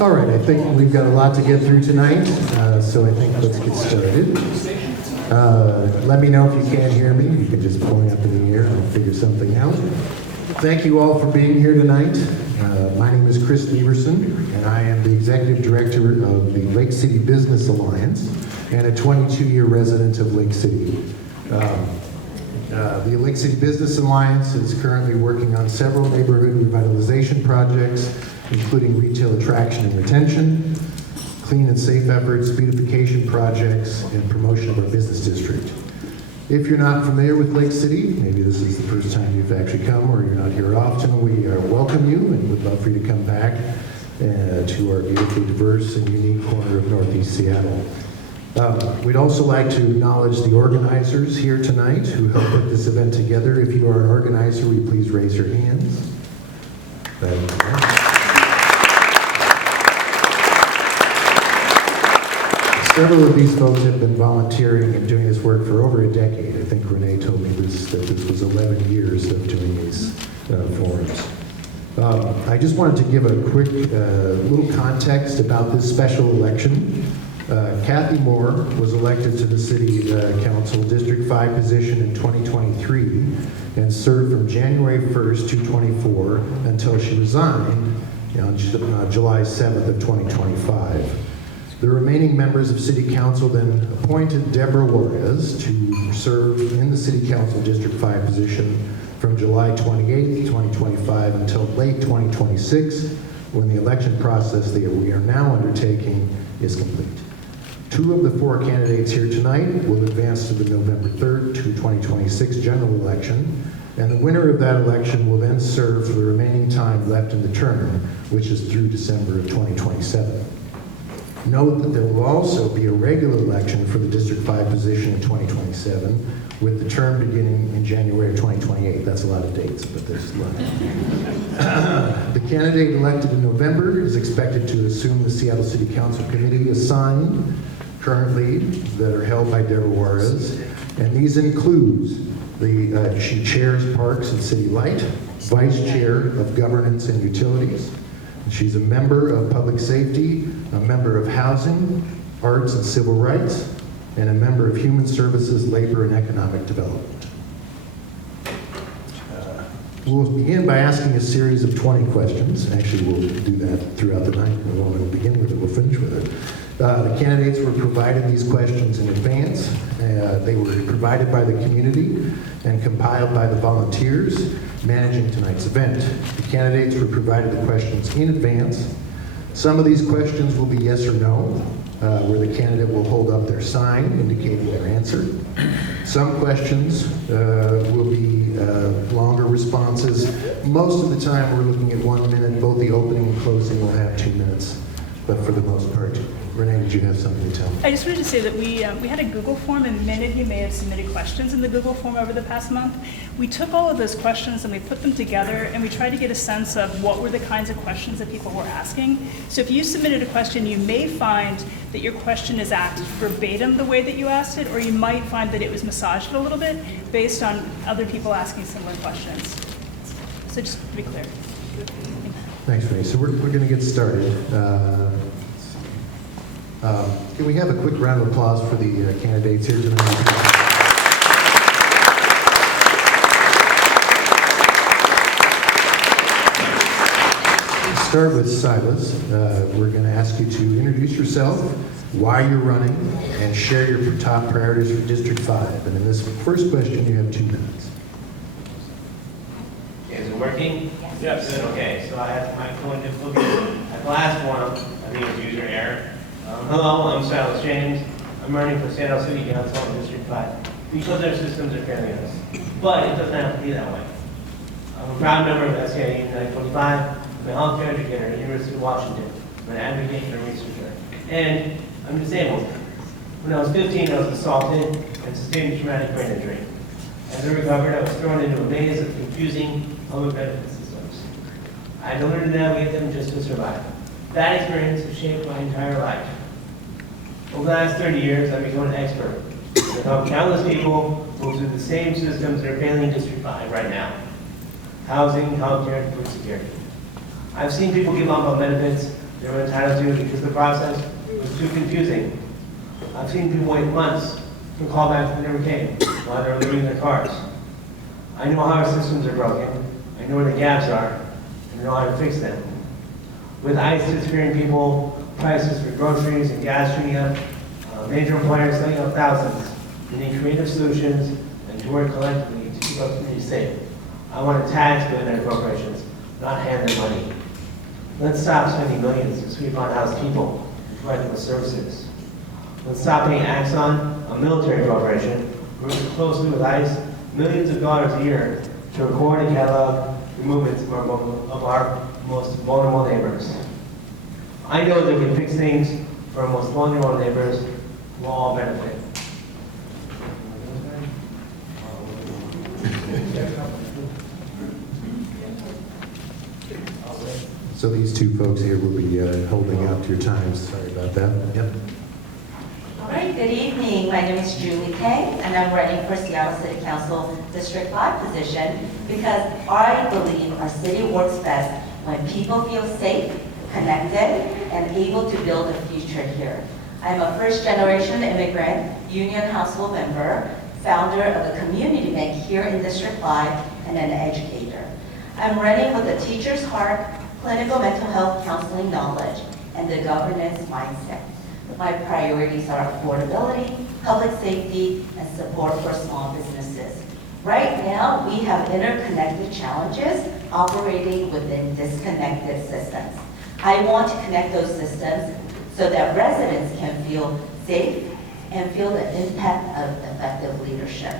All right, I think we've got a lot to get through tonight, so I think let's get started. Let me know if you can't hear me. You can just point up in the air and I'll figure something out. Thank you all for being here tonight. My name is Chris Leverson, and I am the Executive Director of the Lake City Business Alliance and a 22-year resident of Lake City. The Lake City Business Alliance is currently working on several neighborhood revitalization projects, including retail attraction and retention, clean and safe efforts, beautification projects, and promotion of our business district. If you're not familiar with Lake City, maybe this is the first time you've actually come or you're not here often, we welcome you and would love for you to come back to our beautifully diverse and unique corner of Northeast Seattle. We'd also like to acknowledge the organizers here tonight who helped put this event together. If you are an organizer, will you please raise your hands? Several of these folks have been volunteering and doing this work for over a decade. I think Renee told me that this was 11 years of doing these forums. I just wanted to give a quick little context about this special election. Kathy Moore was elected to the City Council District 5 position in 2023 and served from January 1st to 24 until she resigned on July 7th of 2025. The remaining members of City Council then appointed Deborah Juarez to serve in the City Council District 5 position from July 28th, 2025 until late 2026, when the election process that we are now undertaking is complete. 2 of the 4 candidates here tonight will advance to the November 3rd to 2026 general election, and the winner of that election will then serve for the remaining time left in the term, which is through December of 2027. Note that there will also be a regular election for the District 5 position in 2027, with the term beginning in January of 2028. That's a lot of dates, but there's a lot. The candidate elected in November is expected to assume the Seattle City Council committee assigned currently that are held by Deborah Juarez, and these includes she chairs Parks and City Light, Vice Chair of Governance and Utilities. She's a member of Public Safety, a member of Housing, Arts and Civil Rights, and a member of Human Services, Labor and Economic Development. We'll begin by asking a series of 20 questions. Actually, we'll do that throughout the night. We won't begin with it, we'll finish with it. The candidates were provided these questions in advance. They were provided by the community and compiled by the volunteers managing tonight's event. The candidates were provided the questions in advance. Some of these questions will be yes or no, where the candidate will hold up their sign indicating their answer. Some questions will be longer responses. Most of the time we're looking at 1 minute. Both the opening and closing will have 2 minutes, but for the most part. Renee, did you have something to tell me? I just wanted to say that we had a Google form, and many of you may have submitted questions in the Google form over the past month. We took all of those questions and we put them together, and we tried to get a sense of what were the kinds of questions that people were asking. So if you submitted a question, you may find that your question is asked verbatim the way that you asked it, or you might find that it was massaged a little bit based on other people asking similar questions. So just to be clear. Thanks, Renee. So we're going to get started. Can we have a quick round of applause for the candidates here tonight? Let's start with Silas. We're going to ask you to introduce yourself, why you're running, and share your top priorities for District 5. And in this first question, you have 2 minutes. Is it working? Yes. Good, okay. So I had my phone difficulty at the last forum. I think it was user error. Hello, I'm Silas James. I'm running for Seattle City Council in District 5 because our systems are failing us. But it doesn't have to be that way. I'm a proud member of SCI Union 925. I'm a healthcare educator at the University of Washington. I'm an advocate and a researcher. And I'm disabled. When I was 15, I was assaulted and sustained a traumatic brain injury. As I recovered, I was thrown into a maze of confusing public benefit systems. I had to learn to navigate them just to survive. That experience has shaped my entire life. Over the last 30 years, I've become an expert. I've helped countless people move through the same systems that are failing in District 5 right now. Housing, healthcare, and food security. I've seen people give up on benefits they were entitled to because the process was too confusing. I've seen people wait months for callbacks that never came while they were leaving their cars. I know how our systems are broken, I know where the gaps are, and I know how to fix them. With ICE disappearing people, prices for groceries and gas shooting up, major employers laying off thousands, we need creative solutions and to work collectively to keep our community safe. I want to tax billionaire corporations, not hand them money. Let's stop spending millions to sweep on house people and provide them with services. Let's stop paying Axon, a military corporation, working closely with ICE, millions of dollars a year to record and catalog the movements of our most vulnerable neighbors. I know that if we fix things for our most vulnerable neighbors, we'll all benefit. So these two folks here will be holding out your times. Sorry about that. Yep. All right, good evening. My name is Julie Kang, and I'm running for Seattle City Council District 5 position because I believe our city works best when people feel safe, connected, and able to build a future here. I'm a first-generation immigrant, union household member, founder of a community bank here in District 5, and an educator. I'm running with a teacher's heart, clinical mental health counseling knowledge, and the governance mindset. My priorities are affordability, public safety, and support for small businesses. Right now, we have interconnected challenges operating within disconnected systems. I want to connect those systems so that residents can feel safe and feel the impact of effective leadership.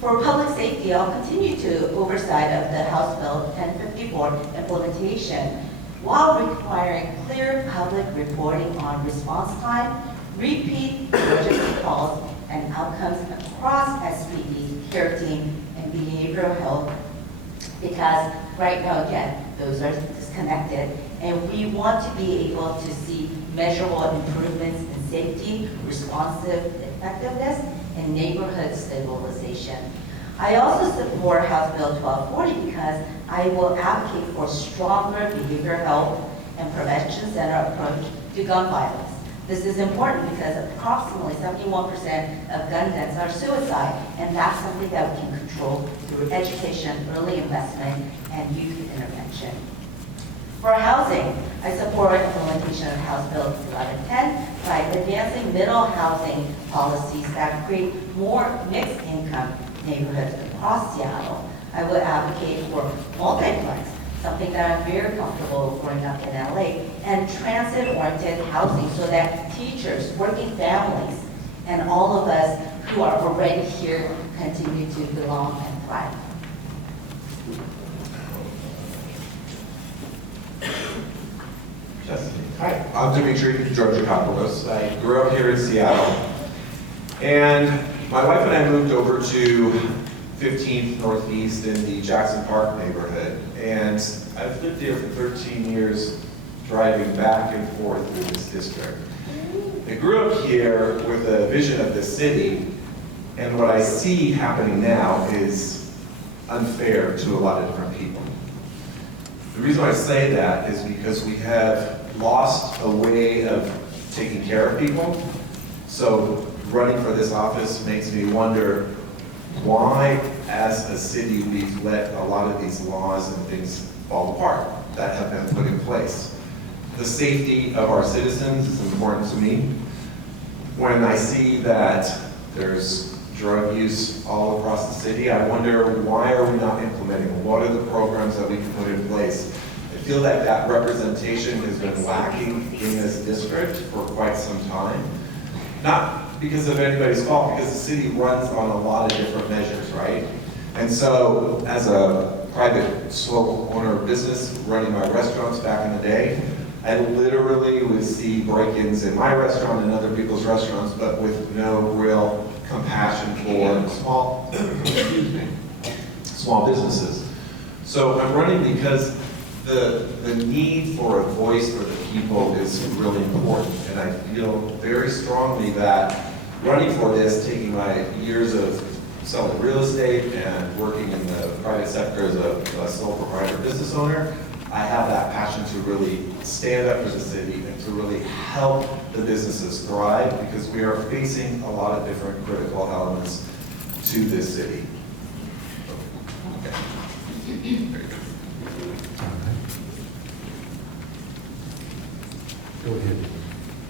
For public safety, I'll continue to oversight of the House Bill 1054 implementation while requiring clear public reporting on response time, repeat emergency calls, and outcomes across SPD, care team, and behavioral health. Because right now, again, those are disconnected, and we want to be able to see measurable improvements in safety, responsive effectiveness, and neighborhood stabilization. I also support House Bill 1240 because I will advocate for stronger behavioral health and prevention center approach to gun violence. This is important because approximately 71% of gun deaths are suicide, and that's something that we can control through education, early investment, and youth intervention. For housing, I support implementation of House Bill 1110 by advancing middle housing policies that create more mixed income neighborhoods across Seattle. I would advocate for multiplex, something that I'm very comfortable growing up in LA, and transit-oriented housing so that teachers, working families, and all of us who are already here continue to belong and thrive. Hi, I'm Dimitri, Georgakopoulos. I grew up here in Seattle, and my wife and I moved over to 15th Northeast in the Jackson Park neighborhood, and I've lived here for 13 years, driving back and forth through this district. I grew up here with a vision of the city, and what I see happening now is unfair to a lot of different people. The reason I say that is because we have lost a way of taking care of people. So running for this office makes me wonder why, as a city, we've let a lot of these laws and things fall apart that have been put in place. The safety of our citizens is important to me. When I see that there's drug use all across the city, I wonder why are we not implementing? What are the programs that we can put in place? I feel like that representation has been lacking in this district for quite some time. Not because of anybody's fault, because the city runs on a lot of different measures, right? And so, as a private sole owner of business running my restaurants back in the day, I literally would see break-ins in my restaurant and other people's restaurants, but with no real compassion for small businesses. So I'm running because the need for a voice for the people is really important, and I feel very strongly that running for this, taking my years of selling real estate and working in the private sector as a sole proprietor business owner, I have that passion to really stand up for the city and to really help the businesses thrive, because we are facing a lot of different critical elements to this city. Okay. There you go. Go ahead.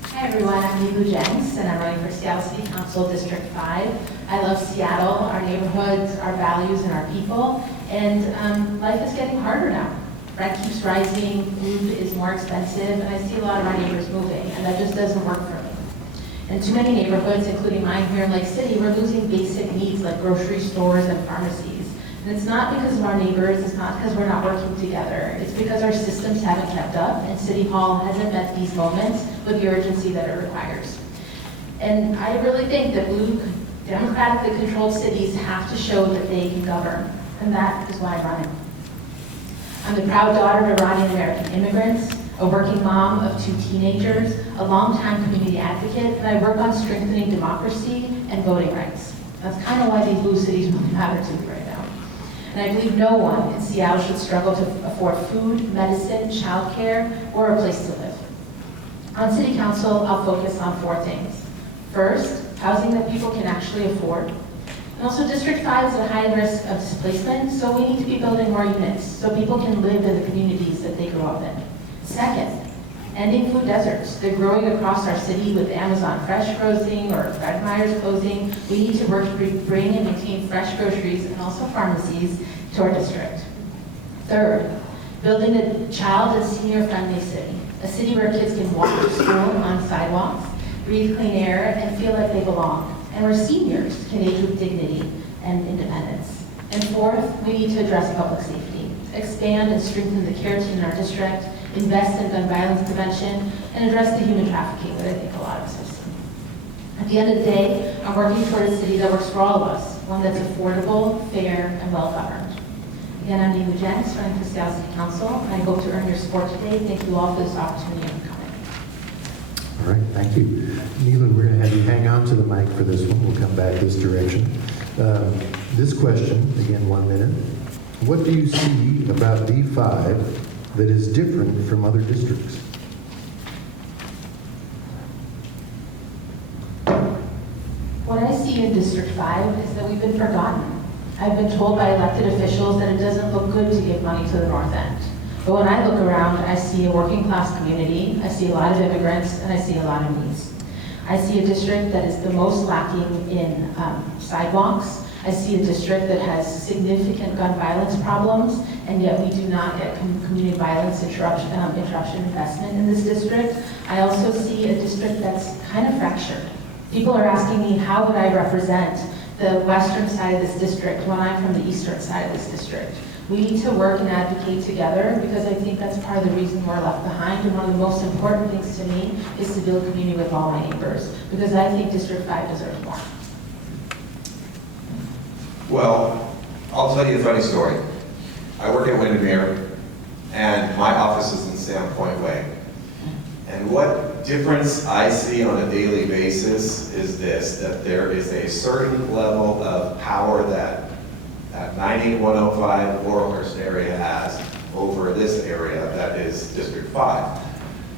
Hi everyone, I'm Nilu Jenks, and I'm running for Seattle City Council District 5. I love Seattle, our neighborhoods, our values, and our people, and life is getting harder now. Rent keeps rising, food is more expensive, and I see a lot of our neighbors moving, and that just doesn't work for me. In too many neighborhoods, including mine here in Lake City, we're losing basic needs like grocery stores and pharmacies. And it's not because of our neighbors, it's not because we're not working together. It's because our systems haven't kept up and City Hall hasn't met these moments with the urgency that it requires. And I really think that blue, democratically controlled cities have to show that they can govern. And that is why I'm running. I'm the proud daughter of Iranian-American immigrants, a working mom of 2 teenagers, a longtime community advocate, and I work on strengthening democracy and voting rights. That's kind of why these blue cities really matter to me right now. And I believe no one in Seattle should struggle to afford food, medicine, childcare, or a place to live. On City Council, I'll focus on 4 things. First, housing that people can actually afford. And also District 5 is at high risk of displacement, so we need to be building more units so people can live in the communities that they grew up in. Second, ending food deserts. They're growing across our city with Amazon Fresh closing or Fred Meyer's closing. We need to work to bring and maintain fresh groceries and also pharmacies to our district. Third, building a child and senior-friendly city. A city where kids can walk to school on sidewalks, breathe clean air, and feel like they belong. And where seniors can age with dignity and independence. And fourth, we need to address public safety. Expand and strengthen the care team in our district, invest in gun violence prevention, and address the human trafficking that I think a lot of us have seen. At the end of the day, I'm working toward a city that works for all of us, one that's affordable, fair, and well-governed. Again, I'm Nilu Jenks, running for Seattle City Council, and I hope to earn your support today. Thank you all for this opportunity and for coming. All right, thank you. Nilu, we're going to have you hang on to the mic for this one. We'll come back this direction. This question, again, 1 minute. What do you see about D5 that is different from other districts? What I see in District 5 is that we've been forgotten. I've been told by elected officials that it doesn't look good to give money to the North End. But when I look around, I see a working class community, I see a lot of immigrants, and I see a lot of needs. I see a district that is the most lacking in sidewalks. I see a district that has significant gun violence problems, and yet we do not get community violence interruption investment in this district. I also see a district that's kind of fractured. People are asking me, how would I represent the western side of this district when I'm from the eastern side of this district? We need to work and advocate together, because I think that's part of the reason we're left behind. And one of the most important things to me is to build community with all my neighbors, because I think District 5 deserves more. Well, I'll tell you a funny story. I work at Windermere, and my office is in Sandpoint Way. And what difference I see on a daily basis is this, that there is a certain level of power that 98105 Laurelhurst area has over this area that is District 5.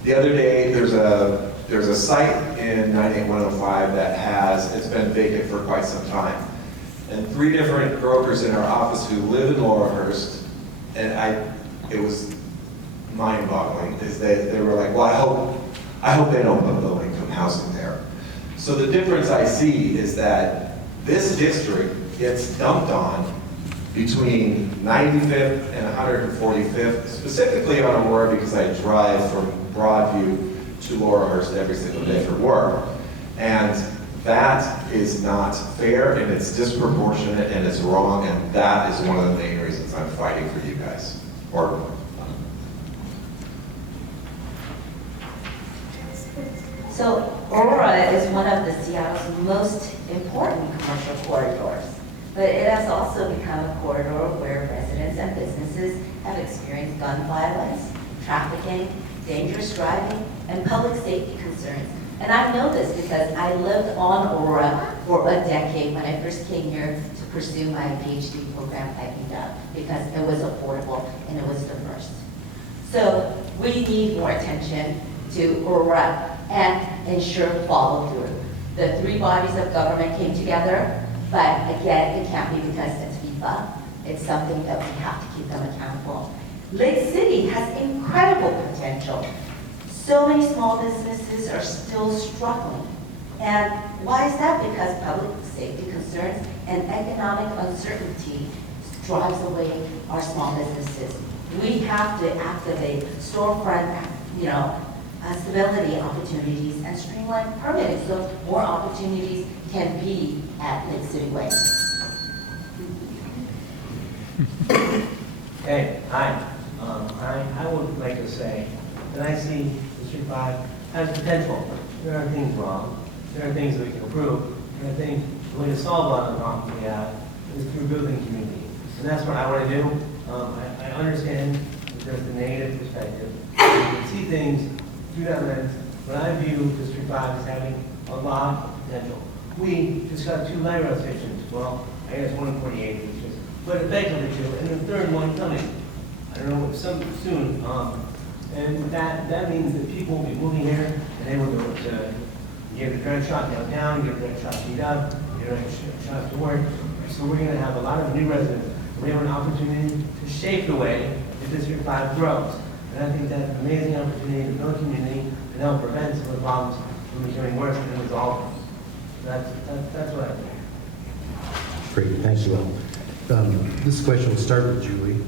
The other day, there's a site in 98105 that it's been vacant for quite some time. And 3 different brokers in our office who live in Laurelhurst, and it was mind-boggling, is they were like, well, I hope they don't put low-income housing there. So the difference I see is that this district gets dumped on between 95th and 145th, specifically on Aurora, because I drive from Broadview to Laurelhurst every single day for work. And that is not fair, and it's disproportionate, and it's wrong, and that is one of the main reasons I'm fighting for you guys. So Aurora is one of the Seattle's most important commercial corridors, but it has also become a corridor where residents and businesses have experienced gun violence, trafficking, dangerous driving, and public safety concerns. And I know this because I lived on Aurora for a decade when I first came here to pursue my PhD program at UW, because it was affordable and it was diverse. So we need more attention to Aurora and ensure follow through. The three bodies of government came together, but again, it can't be because it's FIFA. It's something that we have to keep them accountable. Lake City has incredible potential. So many small businesses are still struggling. And why is that? Because public safety concerns and economic uncertainty drives away our small businesses. We have to activate storefront, stability opportunities and streamline permitting so more opportunities can be at Lake City Way. Hey, hi. I would like to say that I see District 5 has potential. There are things wrong. There are things that we can improve. And I think the way to solve a lot of the problems we have is through building community. And that's what I want to do. I understand that there's the negative perspective. You can see things through that lens, but I view District 5 as having a lot of potential. We just got 2 light rail stations. Well, I guess 148, but effectively 2, and the third one coming. I don't know, soon. And that means that people will be moving here, and they will be able to get a direct shot downtown, get a direct shot to meet up, get a direct shot to work. So we're going to have a lot of new residents. We have an opportunity to shape the way that District 5 grows. And I think that's an amazing opportunity to build community and help prevent some of the problems from becoming worse and resolve them. That's what I think. Great, thank you all. This question will start with Julie.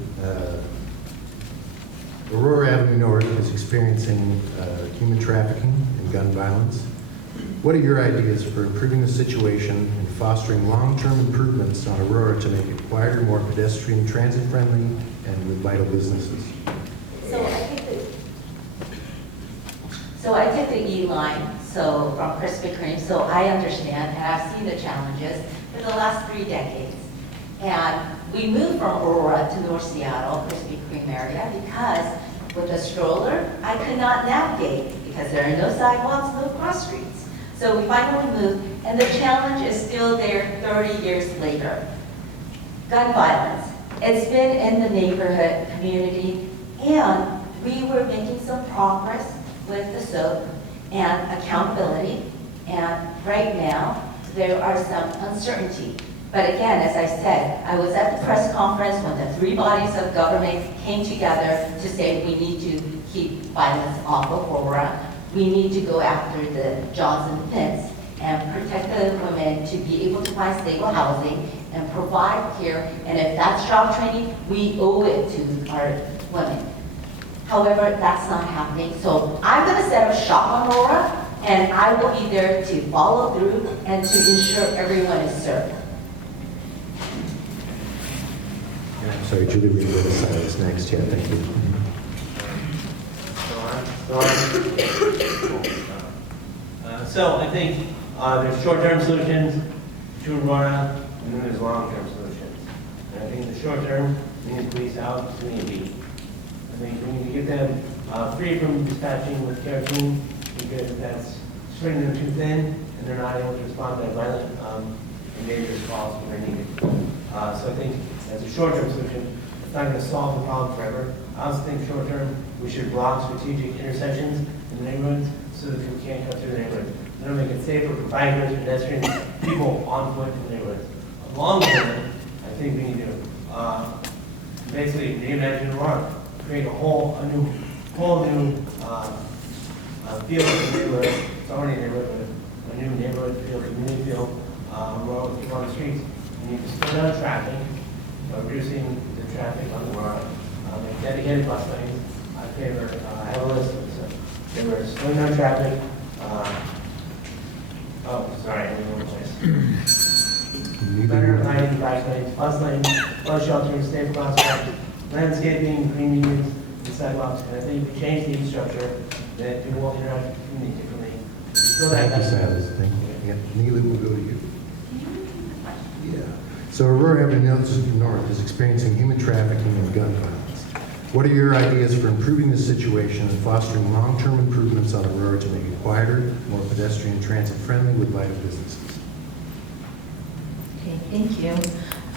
Aurora Avenue North is experiencing human trafficking and gun violence. What are your ideas for improving the situation and fostering long-term improvements on Aurora to make it quieter, more pedestrian, transit-friendly, and with vital businesses? So I take the E line, so from Krispy Kreme, so I understand and I've seen the challenges for the last 3 decades. And we moved from Aurora to North Seattle, Krispy Kreme area, because with a stroller, I could not navigate because there are no sidewalks, no cross streets. So we finally moved, and the challenge is still there 30 years later. Gun violence. It's been in the neighborhood community, and we were making some progress with the SOAP and accountability. And right now, there are some uncertainty. But again, as I said, I was at the press conference when the 3 bodies of government came together to say we need to keep violence off of Aurora. We need to go after the jobs and the pits and protect the women to be able to find stable housing and provide care. And if that's job training, we owe it to our women. However, that's not happening. So I'm going to set up shop on Aurora, and I will be there to follow through and to ensure everyone is served. I'm sorry, Julie, we're going to go to Silas next. Yeah, thank you. So I think there's short-term solutions to Aurora, and then there's long-term solutions. And I think the short-term means police out to B. I think we need to get them free from dispatching with care team because that's spreading them too thin, and they're not able to respond to violent and dangerous calls when they're needed. So I think as a short-term solution, it's not going to solve the problem forever. I also think short-term, we should block strategic intersections in the neighborhoods so that people can't cut through the neighborhoods. That'll make it safer for bikers, pedestrians, people on foot in the neighborhoods. Long-term, I think we need to basically reimagine Aurora, create a whole new field in the neighborhood. It's already a neighborhood, but a new neighborhood field, community field, Aurora with people on the streets. We need to slow down traffic, reducing the traffic on Aurora, make dedicated bus lanes. I have a list of this. Favor slowing down traffic. I'm in the wrong place. Better lighting, bike lanes, bus shelters, safe crosswalks, landscaping, green medians, and sidewalks. And I think if we change the infrastructure, that people will interact with the community differently. Thank you, Silas. Thank you. Yeah. Nilu, we'll go to you. Yeah. So Aurora Avenue North is experiencing human trafficking and gun violence. What are your ideas for improving the situation and fostering long-term improvements on Aurora to make it quieter, more pedestrian, transit-friendly with vital businesses? Okay, thank you.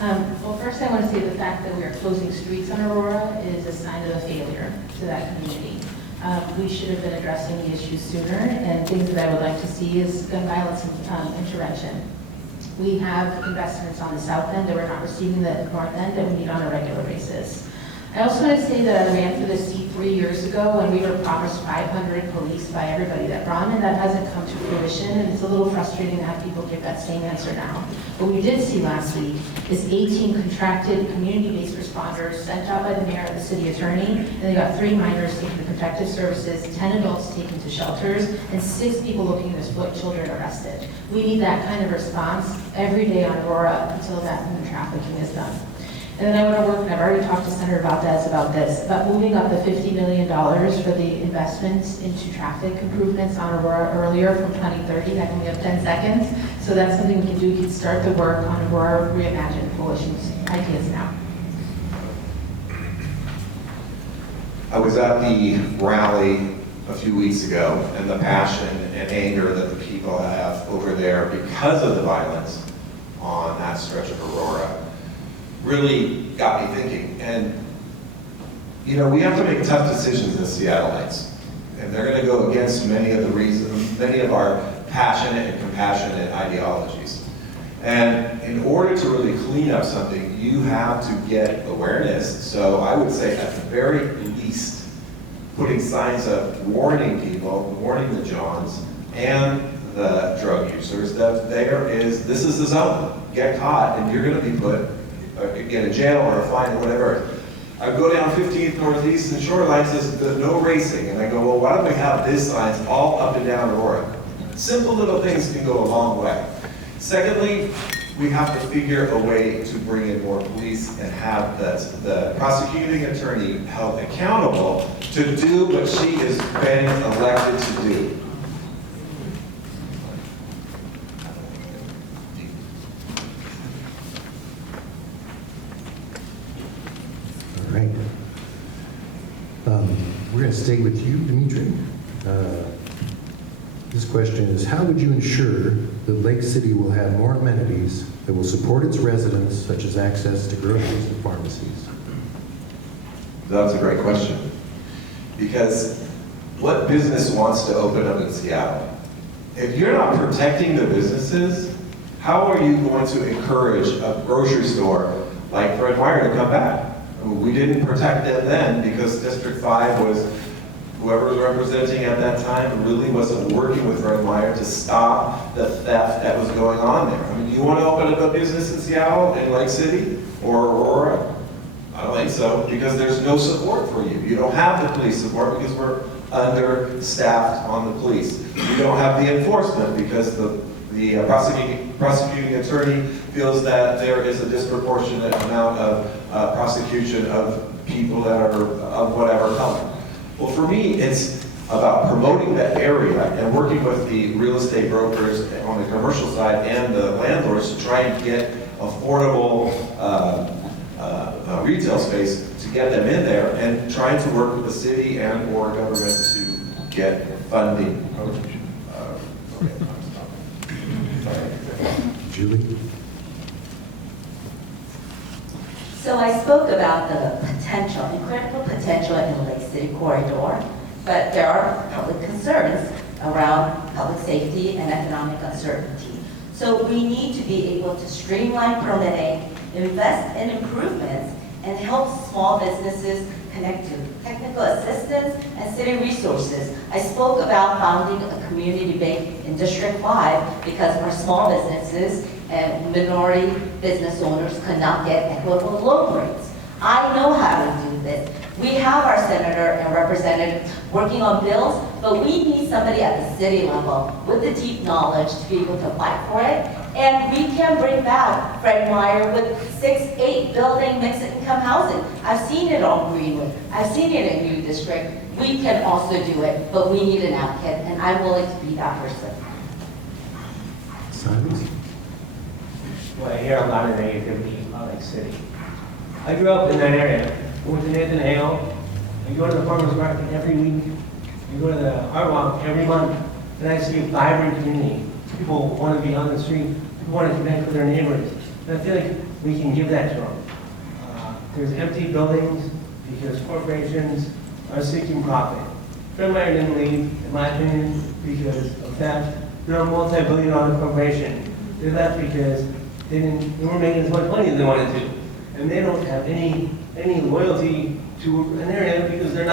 Well, first I want to say the fact that we are closing streets on Aurora is a sign of a failure to that community. We should have been addressing the issue sooner, and things that I would like to see is gun violence intervention. We have investments on the south end that we're not receiving the north end that we need on a regular basis. I also want to say that I ran for the seat 3 years ago, and we were promised 500 police by everybody that run, and that hasn't come to fruition, and it's a little frustrating to have people give that same answer now. What we did see last week is 18 contracted community-based responders sent out by the mayor and the city attorney, and they got 3 minors taken to protective services, 10 adults taken to shelters, and 6 people looking to exploit children arrested. We need that kind of response every day on Aurora until that human trafficking is done. And then I want to work, and I've already talked to Senator Valdez about this, about moving up the $50 million for the investments into traffic improvements on Aurora earlier from 2030. I only have 10 seconds. So that's something we can do. We can start the work on Aurora Reimagined Coalition's ideas now. I was at the rally a few weeks ago, and the passion and anger that the people have over there because of the violence on that stretch of Aurora really got me thinking. And, you know, we have to make tough decisions as Seattleites. And they're going to go against many of our passionate and compassionate ideologies. And in order to really clean up something, you have to get awareness. So I would say at the very least, putting signs up warning people, warning the Johns and the drug users that this is the zone. Get caught and you're going to be put get a jail or a fine or whatever. I go down 15th Northeast and Shoreline says no racing. And I go, well, why don't we have this signs all up and down Aurora? Simple little things can go a long way. Secondly, we have to figure a way to bring in more police and have the prosecuting attorney held accountable to do what she has been elected to do. Right. We're going to stay with you, Dimitri. This question is, how would you ensure that Lake City will have more amenities that will support its residents, such as access to groceries and pharmacies? That's a great question. Because what business wants to open up in Seattle? If you're not protecting the businesses, how are you going to encourage a grocery store like Fred Meyer to come back? We didn't protect them then because District 5 was, whoever was representing at that time really wasn't working with Fred Meyer to stop the theft that was going on there. I mean, do you want to open up a business in Seattle, in Lake City, or Aurora? I don't think so, because there's no support for you. You don't have the police support because we're understaffed on the police. You don't have the enforcement because the prosecuting attorney feels that there is a disproportionate amount of prosecution of people that are of whatever color. Well, for me, it's about promoting that area and working with the real estate brokers on the commercial side and the landlords to try and get affordable retail space to get them in there, and trying to work with the city and or government to get funding. Julie? So I spoke about the potential, incredible potential in the Lake City corridor, but there are public concerns around public safety and economic uncertainty. So we need to be able to streamline permitting, invest in improvements, and help small businesses connect to technical assistance and city resources. I spoke about founding a community bank in District 5 because our small businesses and minority business owners could not get equitable loan rates. I know how to do this. We have our senator and representative working on bills, but we need somebody at the city level with the deep knowledge to be able to fight for it. And we can bring back Fred Meyer with 6-8 building mixed income housing. I've seen it on Greenwood. I've seen it in New District. We can also do it, but we need an advocate, and I'm willing to be that person. Silas? Well, I hear a lot of negativity about Lake City. I grew up in that area. I went to Nathan Hale. I go to the farmer's market every week. I go to the Art Walk every month. And I see a vibrant community. People want to be on the street. People want to connect with their neighbors. And I feel like we can give that to them. There's empty buildings because corporations are seeking profit. Fenway didn't leave, in my opinion, because of theft. They're a multi-billion-dollar corporation. They left because they weren't making as much money as they wanted to. And they don't have any loyalty to an area because they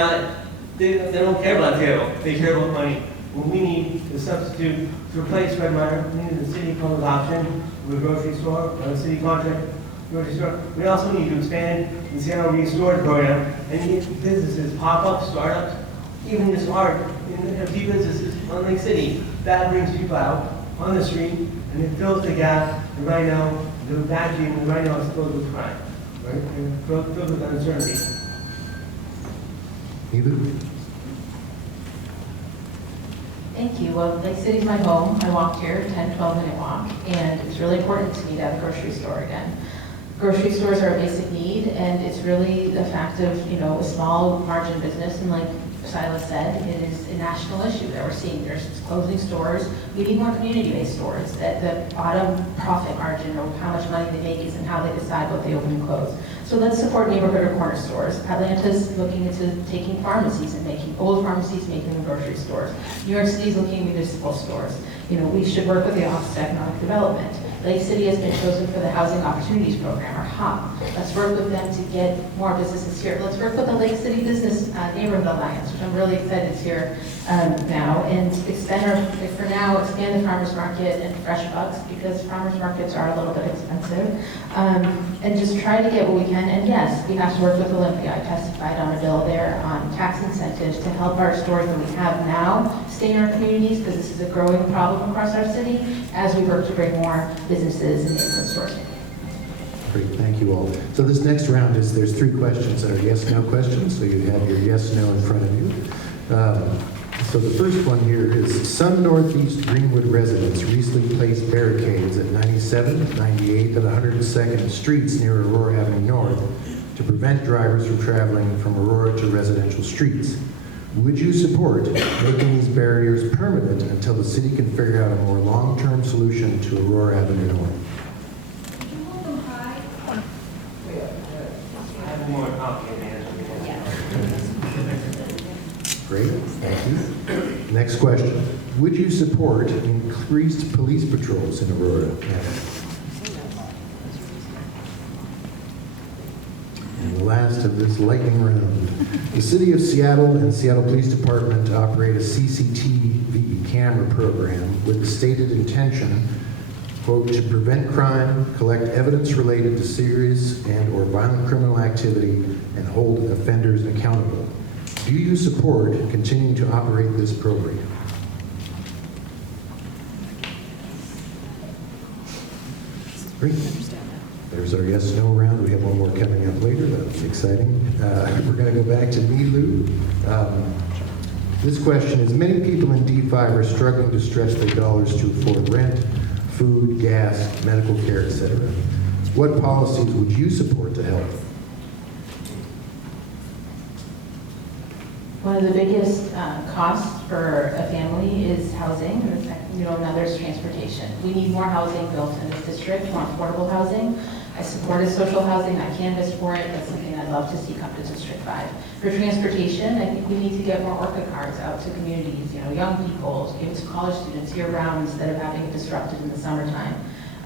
don't care about Seattle. They care about money. What we need to substitute to replace Red Miner, we need a city public option with a grocery store, or a city contract grocery store. We also need to expand the Seattle Restored program and get businesses, pop-up startups, even this art in empty businesses on Lake City. That brings people out on the street and it fills the gap. And right now, the vacuum right now is filled with crime, right? And filled with uncertainty. Nilu? Thank you. Well, Lake City's my home. I walked here, 10, 12-minute walk, and it's really important to me to have a grocery store again. Grocery stores are a basic need, and it's really the fact of, a small margin business, and like Silas said, it is a national issue that we're seeing. There's closing stores. We need more community-based stores. That the bottom profit margin or how much money they make isn't how they decide what they open and close. So let's support neighborhood or corner stores. Atlanta's looking into taking pharmacies and making old pharmacies, making them grocery stores. New York City's looking at municipal stores. We should work with the Office of Economic Development. Lake City has been chosen for the Housing Opportunities Program, or HOP. Let's work with them to get more businesses here. Let's work with the Lake City Business Neighborhood Alliance, which I'm really excited is here now, and expand the farmers market and fresh bucks, because farmers markets are a little bit expensive, and just try to get what we can. And yes, we have to work with Olympia. I testified on a bill there on tax incentives to help our stores that we have now stay in our communities, because this is a growing problem across our city as we work to bring more businesses and neighborhood stores. Great, thank you all. So this next round there's 3 questions that are yes/no questions, so you have your yes/no in front of you. So the first one here is, some Northeast Greenwood residents recently placed barricades at 97th, 98th, and 102nd streets near Aurora Avenue North to prevent drivers from traveling from Aurora to residential streets. Would you support making these barriers permanent until the city can figure out a more long-term solution to Aurora Avenue North? I have a more complicated answer. Great, thank you. Next question. Would you support increased police patrols in Aurora Avenue? And the last of this lightning round. The City of Seattle and Seattle Police Department operate a CCTV camera program with the stated intention, quote, to prevent crime, collect evidence related to serious and/or violent criminal activity, and hold offenders accountable. Do you support continuing to operate this program? Great. There's our yes/no round. We have one more coming up later. That's exciting. We're going to go back to Nilu. This question is, many people in D5 are struggling to stretch their dollars to afford rent, food, gas, medical care, etc. What policies would you support to help? One of the biggest costs for a family is housing, another is transportation. We need more housing built in this district, more affordable housing. I supported social housing, I canvassed for it, that's something I'd love to see come to District 5. For transportation, I think we need to get more Orca cars out to communities, young people, give it to college students year-round instead of having it disrupted in the summertime.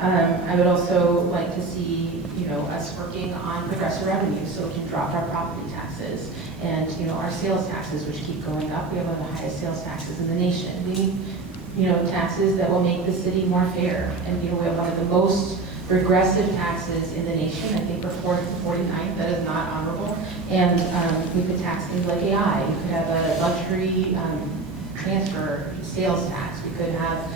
I would also like to see, us working on progressive revenue so we can drop our property taxes and, our sales taxes, which keep going up. We have one of the highest sales taxes in the nation. We need, taxes that will make the city more fair. And, we have one of the most regressive taxes in the nation. I think we're 49th. That is not honorable. And we could tax things like AI. We could have a luxury transfer sales tax. We could have,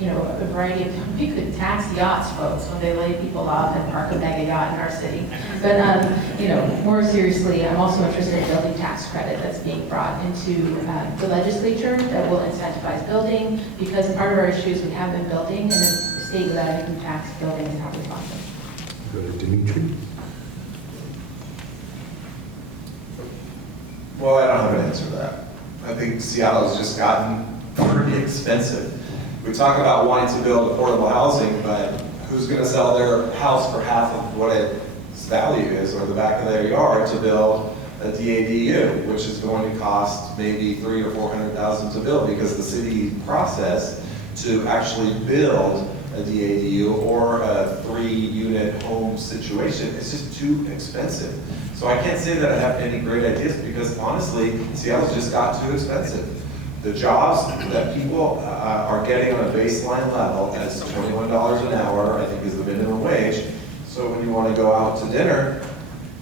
a variety of, we could tax yachts, folks, when they lay people off and park a mega yacht in our city. But, more seriously, I'm also interested in building tax credit that's being brought into the legislature that will incentivize building, because part of our issue is we have been building, and the state without income tax building is not responsive. Go to Dimitri. Well, I don't have an answer to that. I think Seattle has just gotten pretty expensive. We talk about wanting to build affordable housing, but who's going to sell their house for half of what its value is, or the back of their yard, to build a DADU, which is going to cost maybe $300,000 or $400,000 to build, because the city process to actually build a DADU or a 3-unit home situation is just too expensive. So I can't say that I have any great ideas, because honestly, Seattle's just got too expensive. The jobs that people are getting on a baseline level as $21 an hour, I think, is the minimum wage. So when you want to go out to dinner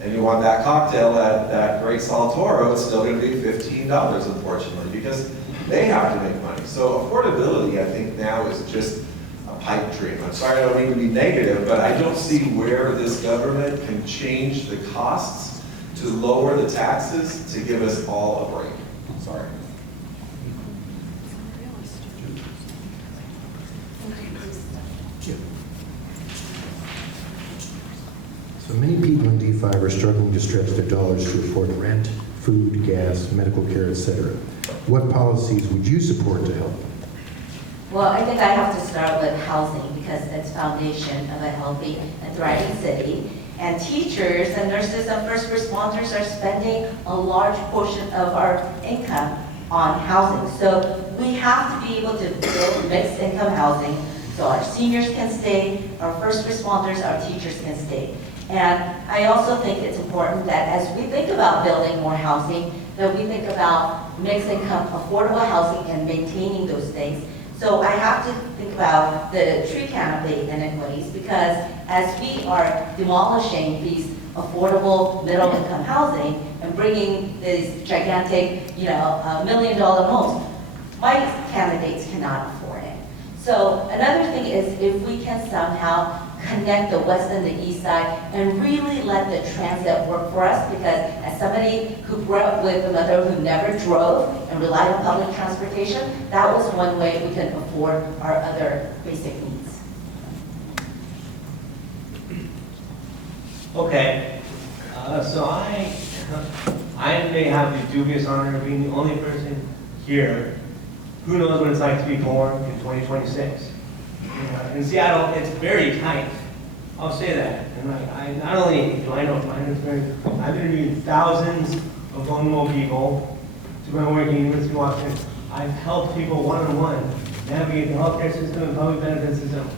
and you want that cocktail at that great Saltoro, it's still going to be $15, unfortunately, because they have to make money. So affordability, I think, now is just a pipe dream. I'm sorry, I don't mean to be negative, but I don't see where this government can change the costs to lower the taxes to give us all a break. Sorry. So many people in D5 are struggling to stretch their dollars to afford rent, food, gas, medical care, etc. What policies would you support to help? Well, I think I have to start with housing, because it's foundation of a healthy and thriving city. And teachers and nurses and first responders are spending a large portion of our income on housing. So we have to be able to build mixed income housing so our seniors can stay, our first responders, our teachers can stay. And I also think it's important that as we think about building more housing, that we think about mixed income, affordable housing, and maintaining those things. So I have to think about the tree canopy inequities, because as we are demolishing these affordable middle income housing and bringing these gigantic, $1 million homes, my candidates cannot afford it. So another thing is, if we can somehow connect the west and the east side and really let the transit work for us, because as somebody who grew up with a mother who never drove and relied on public transportation, that was one way we can afford our other basic needs. Okay, so I may have the dubious honor of being the only person here who knows what it's like to be poor in 2026. In Seattle, it's very tight. I'll say that. And I not only do I know from my own experience, I've interviewed thousands of vulnerable people through my work at University of Washington. I've helped people one-on-one navigate the healthcare system and public benefit system.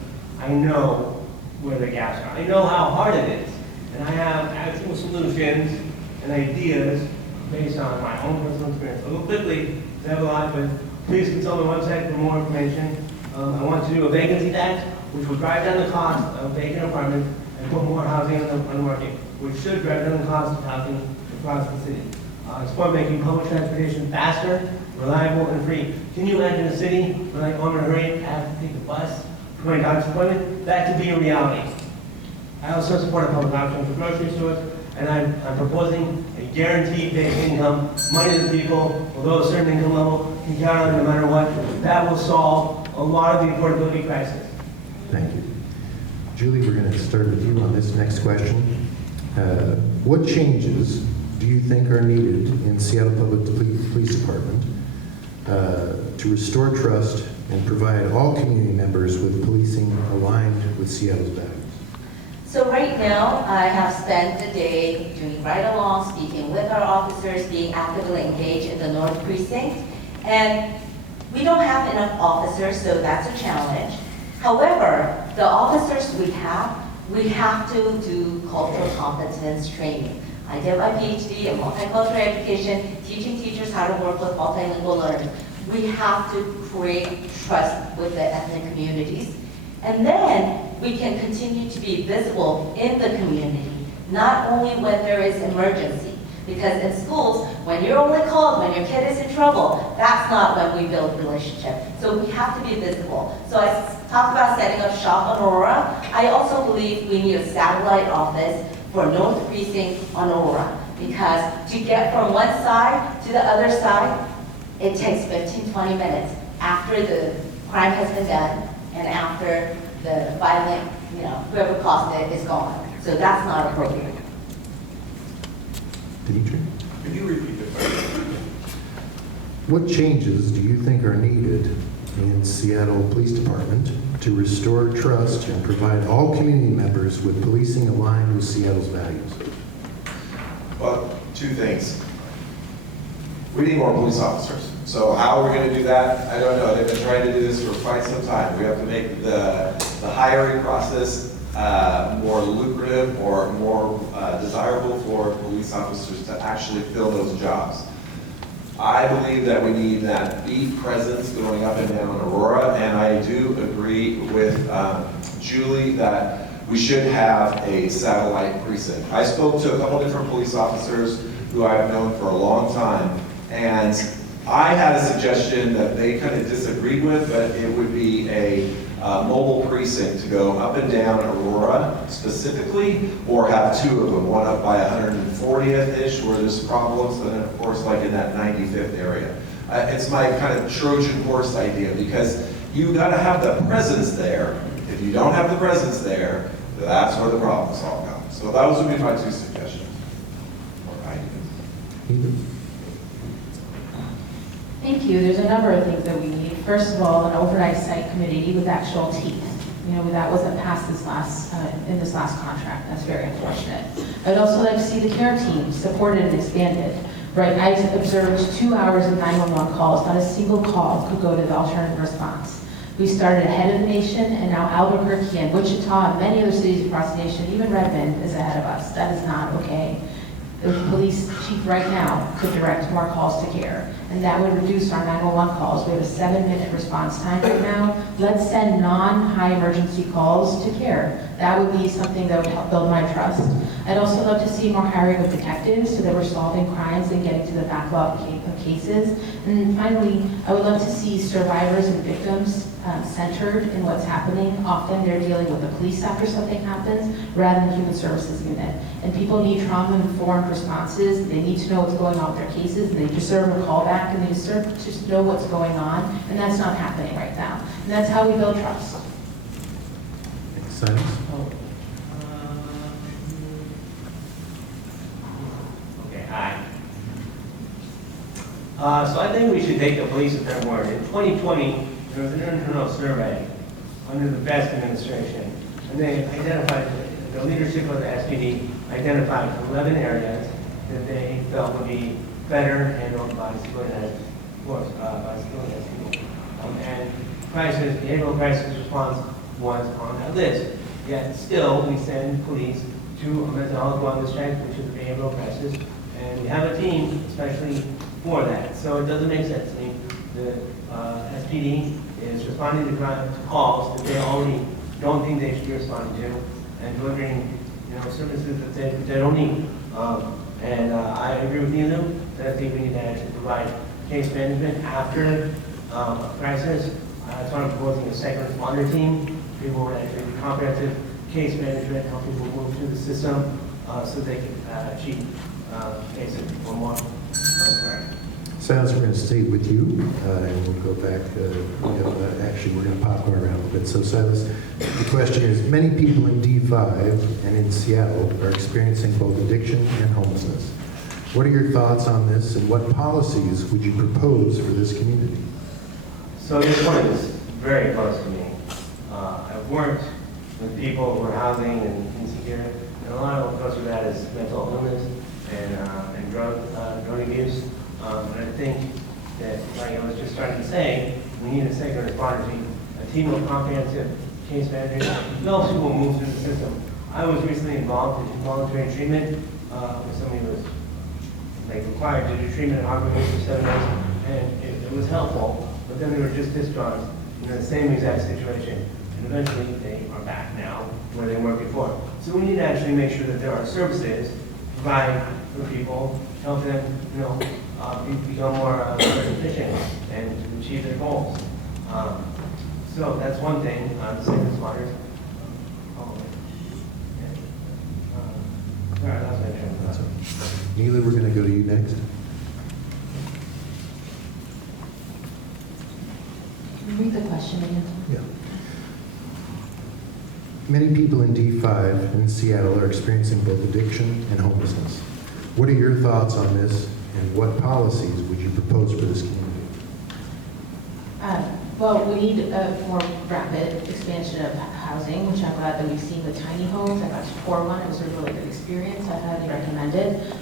I know where the gaps are. I know how hard it is. And I have actual solutions and ideas based on my own personal experience. I'll go quickly, I have a lot, but please consult my website for more information. I want to do a vacancy tax, which will drive down the cost of vacant apartments and put more housing on the market, which should drive down the cost of housing across the city. Support making public transportation faster, reliable, and free. Can you imagine a city where, like, I'm in a hurry, I have to take the bus for my doctor's appointment? That could be a reality. I also support a public option for grocery stores, and I'm proposing a guaranteed basic income, money to the people below a certain income level can count on it no matter what. That will solve a lot of the affordability crisis. Thank you. Julie, we're going to start with you on this next question. What changes do you think are needed in Seattle Public Police Department to restore trust and provide all community members with policing aligned with Seattle's values? So right now, I have spent the day doing ride-along, speaking with our officers, being actively engaged in the North Precinct. And we don't have enough officers, so that's a challenge. However, the officers we have to do cultural competence training. I did my PhD in multicultural education, teaching teachers how to work with multilingual learners. We have to create trust with the ethnic communities. And then we can continue to be visible in the community, not only when there is emergency. Because in schools, when you're only called when your kid is in trouble, that's not when we build relationship. So we have to be visible. So I talked about setting up shop on Aurora. I also believe we need a satellite office for North Precinct on Aurora. Because to get from one side to the other side, it takes 15, 20 minutes after the crime has been done and after the violent, whoever caused it is gone. So that's not appropriate. Dimitri? Could you repeat the question? What changes do you think are needed in Seattle Police Department to restore trust and provide all community members with policing aligned with Seattle's values? Well, two things. We need more police officers. So how are we going to do that? I don't know. They've been trying to do this for quite some time. We have to make the hiring process more lucrative or more desirable for police officers to actually fill those jobs. I believe that we need that beat presence going up and down Aurora, and I do agree with Julie that we should have a satellite precinct. I spoke to a couple different police officers who I've known for a long time, and I had a suggestion that they kind of disagreed with, but it would be a mobile precinct to go up and down Aurora specifically, or have two of them, one up by 140th-ish where there's problems, and then of course like in that 95th area. It's my kind of Trojan horse idea, because you got to have the presence there. If you don't have the presence there, that's where the problems all come. So those would be my two suggestions or ideas. Thank you. There's a number of things that we need. First of all, an overnight site committee with actual teeth. You know, that wasn't passed in this last contract. That's very unfortunate. I'd also like to see the care team supported and expanded. Right, I observed 2 hours of 911 calls. Not a single call could go to the alternative response. We started ahead of the nation, and now Albuquerque and Wichita and many other cities across the nation, even Redmond, is ahead of us. That is not okay. The police chief right now could direct more calls to care, and that would reduce our 911 calls. We have a 7-minute response time right now. Let's send non-high emergency calls to care. That would be something that would help build my trust. I'd also love to see more hiring of detectives so that we're solving crimes and getting to the backlog of cases. And finally, I would love to see survivors and victims centered in what's happening. Often they're dealing with the police after something happens rather than the human services unit. And people need trauma-informed responses. They need to know what's going on with their cases, and they deserve a callback, and they deserve to just know what's going on, and that's not happening right now. And that's how we build trust. Silas? Okay, hi. So I think we should take the police at their word. In 2020, there was an internal survey under the best administration, and they identified, the leadership of the SPD identified 11 areas that they felt would be better handled by civilian people. And behavioral crisis response was on that list. Yet still, we send police to a mental health wellness check, which is a behavioral crisis, and we have a team especially for that. So it doesn't make sense. I mean, the SPD is responding to calls that they already don't think they should be responding to, and delivering, services that they don't need. I agree with Nilu that I think we need to actually provide case management after a crisis. That's why I'm proposing a second responder team. People would actually do comprehensive case management, help people move through the system so they can achieve cases or more. Sorry. Silas, we're going to stay with you, and we'll go back. Actually, we're going to pop around a little bit. So, Silas, the question is, many people in D5 and in Seattle are experiencing both addiction and homelessness. What are your thoughts on this, and what policies would you propose for this community? So this one is very close to me. I've worked with people who are housing and insecure, and a lot of what goes with that is mental illness and drug abuse. And I think that, like I was just starting to say, we need a second responder team, a team of comprehensive case managers, who also will move through the system. I was recently involved in voluntary treatment with somebody who was required to do treatment in Harvard for 7 days, and it was helpful, but then they were just discharged in the same exact situation, and eventually they are back now where they were before. So we need to actually make sure that there are services provided for people, help them, become more efficient and to achieve their goals. So that's one thing. The second responders. All right, that's my turn. Nilu, we're going to go to you next. Read the question again. Yeah. Many people in D5 in Seattle are experiencing both addiction and homelessness. What are your thoughts on this, and what policies would you propose for this community? Well, we need a more rapid expansion of housing, which I'm glad that we've seen with tiny homes. I got to tour one. It was a really good experience. I highly recommend it.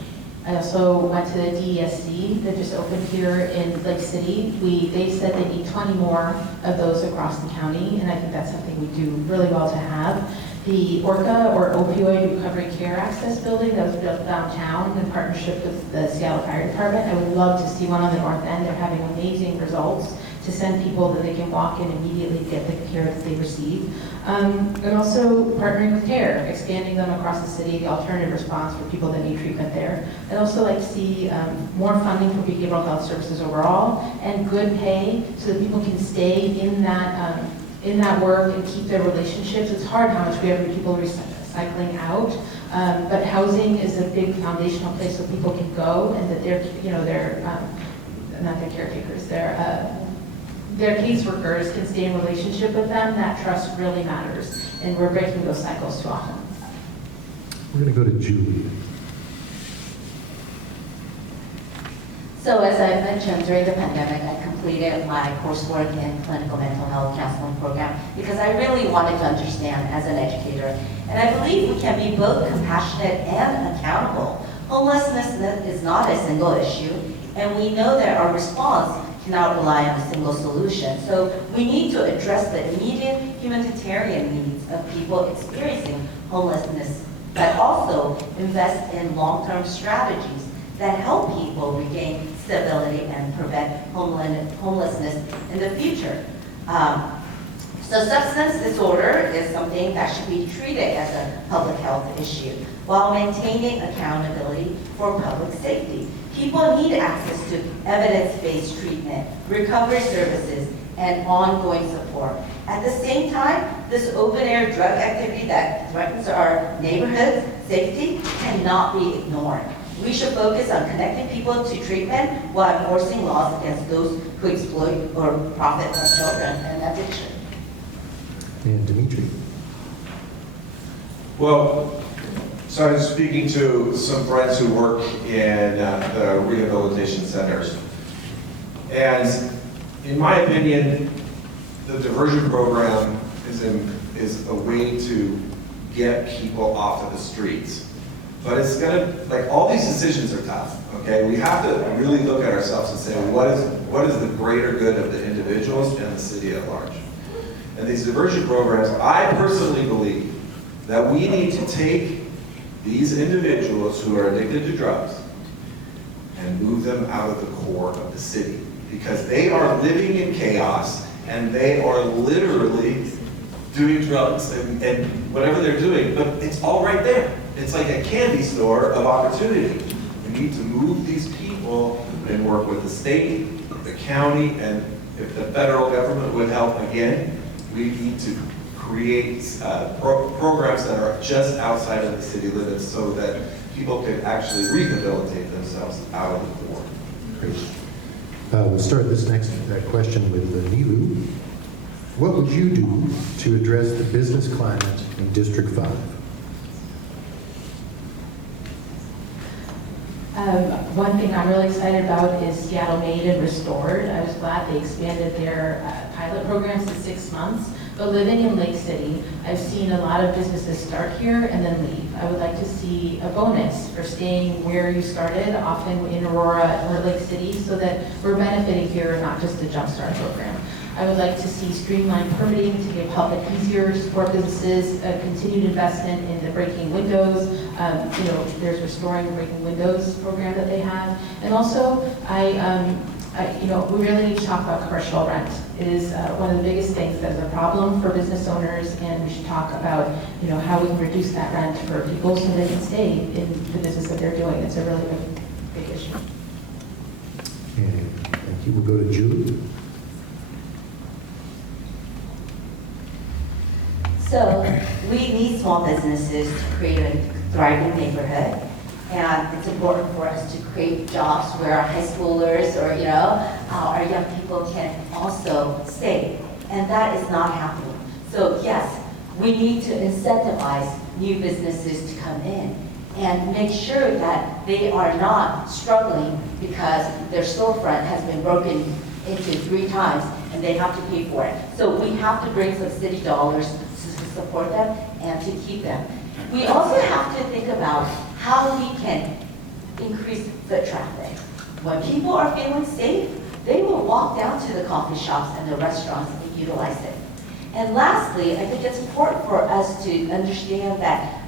I also went to the DESC that just opened here in Lake City. They said they need 20 more of those across the county, and I think that's something we do really well to have. The ORCA, or Opioid Recovery Care Access Building, that was built downtown in partnership with the Seattle Fire Department. I would love to see one on the north end. They're having amazing results to send people that they can walk in and immediately get the care that they receive. And also partnering with CARE, expanding them across the city, the alternative response for people that need treatment there. I'd also like to see more funding for behavioral health services overall and good pay so that people can stay in that work and keep their relationships. It's hard how much we have people recycling out, but housing is a big foundational place where people can go and that they're not their caretakers, their caseworkers can stay in relationship with them. That trust really matters, and we're breaking those cycles too often. We're going to go to Julie. So as I mentioned, during the pandemic, I completed my coursework in clinical mental health counseling program because I really wanted to understand as an educator. And I believe we can be both compassionate and accountable. Homelessness is not a single issue, and we know that our response cannot rely on a single solution. So we need to address the immediate humanitarian needs of people experiencing homelessness, but also invest in long-term strategies that help people regain stability and prevent homelessness in the future. So substance disorder is something that should be treated as a public health issue while maintaining accountability for public safety. People need access to evidence-based treatment, recovery services, and ongoing support. At the same time, this open-air drug activity that threatens our neighborhood's safety cannot be ignored. We should focus on connecting people to treatment while enforcing laws against those who exploit or profit from children and addiction. And Dimitri. Well, so I was speaking to some friends who work in the rehabilitation centers. And in my opinion, the diversion program is a way to get people off of the streets. But it's all these decisions are tough, okay? We have to really look at ourselves and say, what is the greater good of the individuals and the city at large? And these diversion programs, I personally believe that we need to take these individuals who are addicted to drugs and move them out of the core of the city, because they are living in chaos and they are literally doing drugs and whatever they're doing, but it's all right there. It's like a candy store of opportunity. We need to move these people and work with the state, the county, and if the federal government would help again, we need to create programs that are just outside of the city limits so that people can actually rehabilitate themselves out of the core. Great. We'll start this next question with Nilu. What would you do to address the business climate in District 5? One thing I'm really excited about is Seattle Made and Restored. I was glad they expanded their pilot programs to 6 months. But living in Lake City, I've seen a lot of businesses start here and then leave. I would like to see a bonus for staying where you started, often in Aurora or Lake City, so that we're benefiting here, not just the Jumpstart program. I would like to see streamlined permitting to give public easier to support businesses, a continued investment in the breaking windows. There's Restoring Breaking Windows program that they have. And also, we really need to talk about commercial rent. It is one of the biggest things that is a problem for business owners, and we should talk about, how we can reduce that rent for people so they can stay in the business that they're doing. It's a really big issue. And thank you. We'll go to Julie. So we need small businesses to create a thriving neighborhood. And it's important for us to create jobs where our high schoolers or, our young people can also stay. And that is not happening. So yes, we need to incentivize new businesses to come in and make sure that they are not struggling because their storefront has been broken into 3 times, and they have to pay for it. So we have to bring some city dollars to support them and to keep them. We also have to think about how we can increase foot traffic. When people are feeling safe, they will walk down to the coffee shops and the restaurants and utilize it. And lastly, I think it's important for us to understand that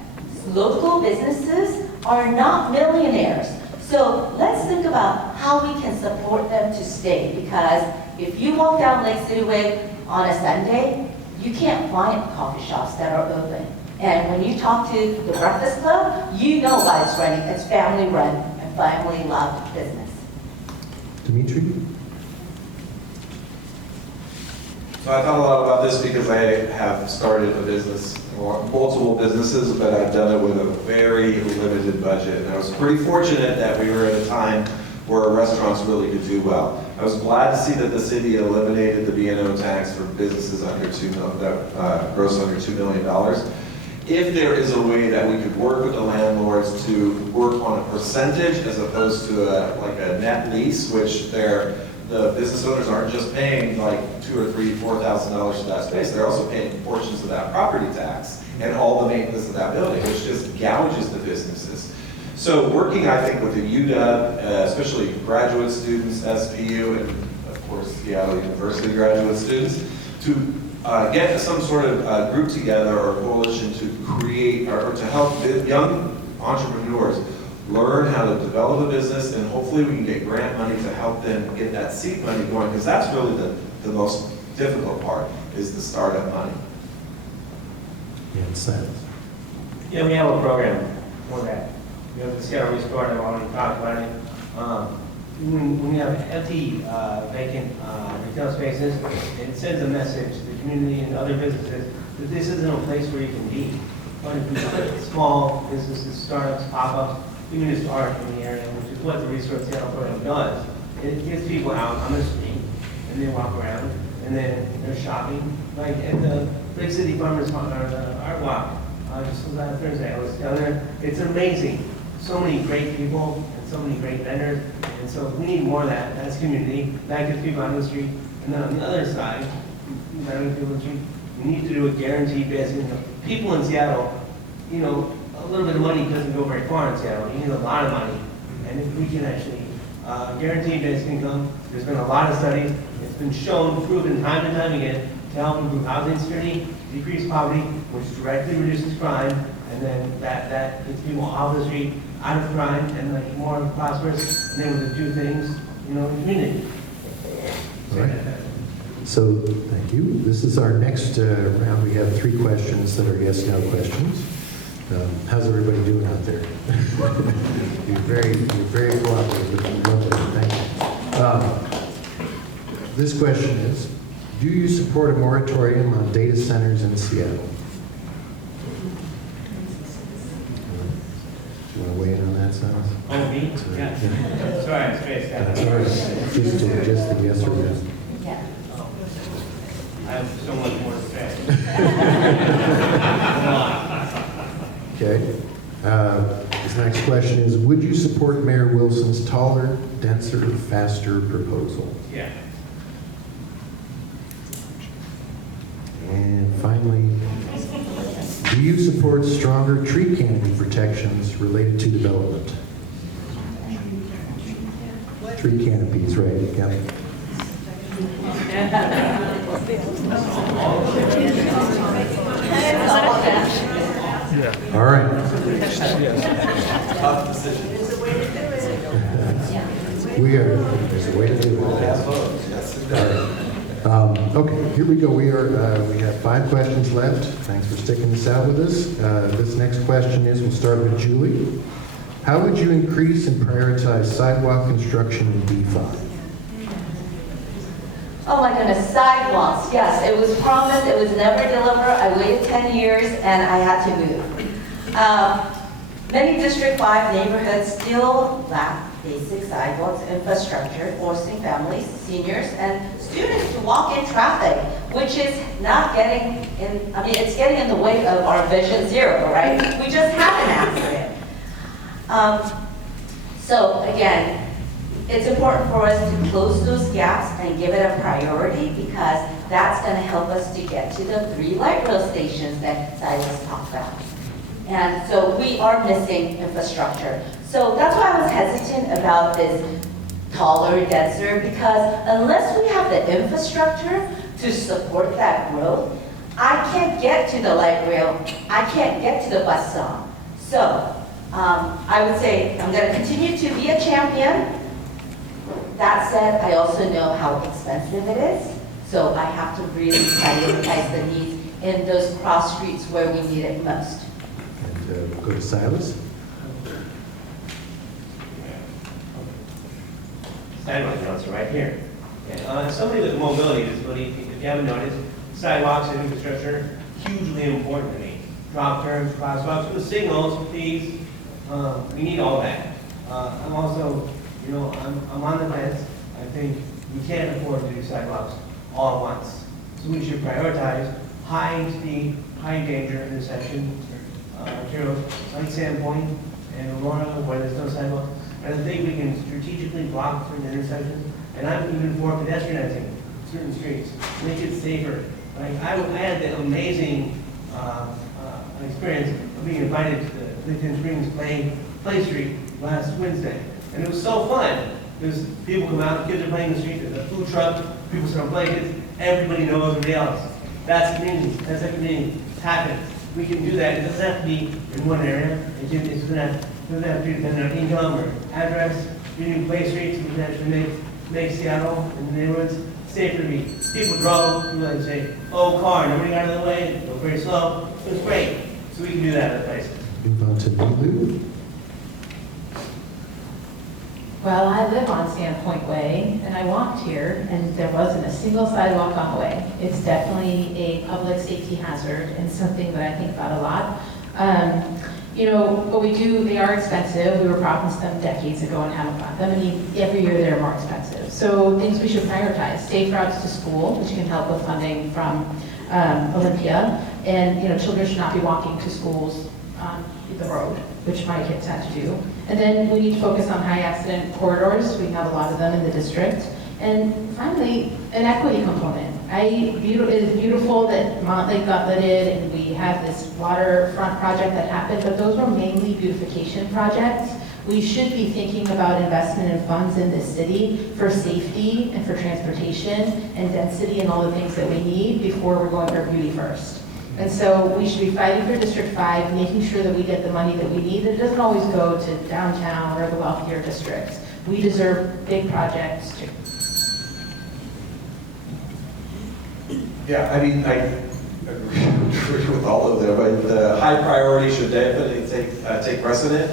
local businesses are not millionaires. So let's think about how we can support them to stay, because if you walk down Lake City Way on a Sunday, you can't find coffee shops that are open. And when you talk to the Breakfast Club, you know why it's running. It's family run and family loved business. Dimitri? So I thought a lot about this because I have started a business, or multiple businesses, but I've done it with a very limited budget. And I was pretty fortunate that we were at a time where restaurants really could do well. I was glad to see that the city eliminated the B&O tax for businesses under $2 million, that gross under $2 million. If there is a way that we could work with the landlords to work on a percentage as opposed to like a net lease, which the business owners aren't just paying like $2,000 or $3,000, $4,000 for that space. They're also paying portions of that property tax and all the maintenance of that building, which just gouges the businesses. So working, I think, with the UW, especially graduate students, SPU, and of course Seattle University graduate students, to get some sort of group together or coalition to create or to help young entrepreneurs learn how to develop a business, and hopefully we can get grant money to help them get that seed money going, because that's really the most difficult part, is the startup money. Yeah, Silas. Yeah, we have a program for that. We have the Seattle Restore, and I've already talked about it. When we have empty, vacant retail spaces, it sends a message to the community and other businesses that this isn't a place where you can be. But if we put small businesses, startups, pop-ups, even just art in the area, which is what the Restore Seattle program does, it gets people out on the street, and they walk around, and then they're shopping. Like at the Big City Farmers Art Walk, just was last Thursday, I was down there. It's amazing. So many great people and so many great vendors, and so we need more of that. That's community. That gets people on the street. And then on the other side, letting people on the street, we need to do a guaranteed basis. You know, people in Seattle, you know, a little bit of money doesn't go very far in Seattle. You need a lot of money, and if we can actually guarantee basic income, there's been a lot of studies. It's been shown, proven time and time again to help improve housing security, decrease poverty, which directly reduces crime, and then that gets people off the street, out of crime, and like more prosperous, and then we can do things, you know, in the community. All right. So, thank you. This is our next round. We have 3 questions that are yes/no questions. How's everybody doing out there? You're very cooperative. Lovely. Thank you. This question is, do you support a moratorium on data centers in Seattle? Do you want to weigh in on that, Silas? Oh, me? Yeah. Sorry, I spaced out. That's all right. Just the yes or no. Yeah. I have so much more to say. Okay. This next question is, would you support Mayor Wilson's taller, denser, faster proposal? Yeah. And finally, do you support stronger tree canopy protections related to development? Tree canopies, right? Yeah. All right. Tough decision. There's a way to do it. Okay, here we go. We have 5 questions left. Thanks for sticking this out with us. This next question is, we'll start with Julie. How would you increase and prioritize sidewalk construction in D5? Oh my goodness, sidewalks, yes, it was promised, it was never delivered. I waited 10 years and I had to move. Many District 5 neighborhoods still lack basic sidewalks infrastructure, forcing families, seniors, and students to walk in traffic, which is not getting in, I mean, it's getting in the way of our Vision Zero, right? We just have an accident. So again, It's important for us to close those gaps and give it a priority because that's going to help us to get to the 3 light rail stations that Silas talked about. And so we are missing infrastructure. So that's why I was hesitant about this taller, denser, because unless we have the infrastructure to support that growth, I can't get to the light rail, I can't get to the bus stop. So I would say I'm going to continue to be a champion. That said, I also know how expensive it is, so I have to really prioritize the needs in those cross streets where we need it most. And we'll go to Silas. Sidewalk notes are right here. Okay. Somebody with a mobility disability, if you haven't noticed, sidewalks and infrastructure, hugely important to me. Drop curves, crosswalks, with signals, please. We need all that. I'm also, I'm on the fence. I think we can't afford to do sidewalks all at once. So we should prioritize high speed, high danger intersection, Arterial Site Sandpoint and Aurora, where there's no sidewalk. And I think we can strategically block certain intersections. And I'm even for pedestrianizing certain streets, make it safer. Like I had the amazing experience of being invited to the Clifton Springs Play Street last Wednesday. And it was so fun because people come out, kids are playing in the street, there's a food truck, people sit on play kids, everybody knows everybody else. That's community, that's how community happens. We can do that, it doesn't have to be in one area, it doesn't have to be depending on income or address. We can play streets, we can actually make Seattle and the neighborhoods safer to be. People drove, people like say, oh, car, nobody got out of the way, go very slow. It was great. So we can do that at places. Move on to Nilu. Well, I live on Sandpoint Way, and I walked here, and there wasn't a single sidewalk on the way. It's definitely a public safety hazard and something that I think about a lot. What we do, they are expensive. We were promised them decades ago and haven't got them, and every year they're more expensive. So things we should prioritize: safe routes to school, which can help with funding from Olympia, and children should not be walking to schools on the road, which my kids had to do. And then we need to focus on high accident corridors. We have a lot of them in the district. And finally, an equity component. It is beautiful that Mont Lake got lidded and we have this waterfront project that happened, but those were mainly beautification projects. We should be thinking about investment in funds in this city for safety and for transportation and density and all the things that we need before we're going for beauty first. And so we should be fighting for District 5, making sure that we get the money that we need. It doesn't always go to downtown or the wealthier districts. We deserve big projects too. Yeah, I mean, I agree with all of them, but the high priority should definitely take precedent.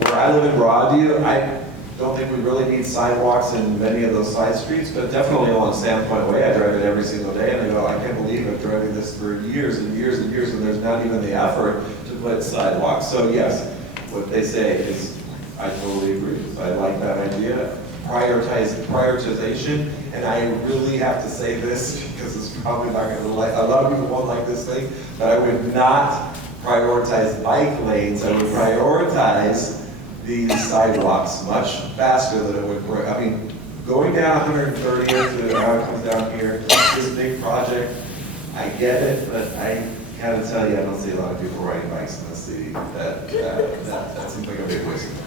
Where I live in Broadview, I don't think we really need sidewalks in many of those side streets, but definitely along Sandpoint Way. I drive it every single day, and I go, I can't believe I've driving this for years and years and years, and there's not even the effort to put sidewalks. So yes, what they say is, I totally agree. I like that idea. Prioritization, and I really have to say this because it's probably not going to like, a lot of people won't like this thing, but I would not prioritize bike lanes. I would prioritize these sidewalks much faster than it would. I mean, going down 130th to how it comes down here, this big project, I get it, but I gotta tell you, I don't see a lot of people riding bikes in the city. That seems like a big waste of time.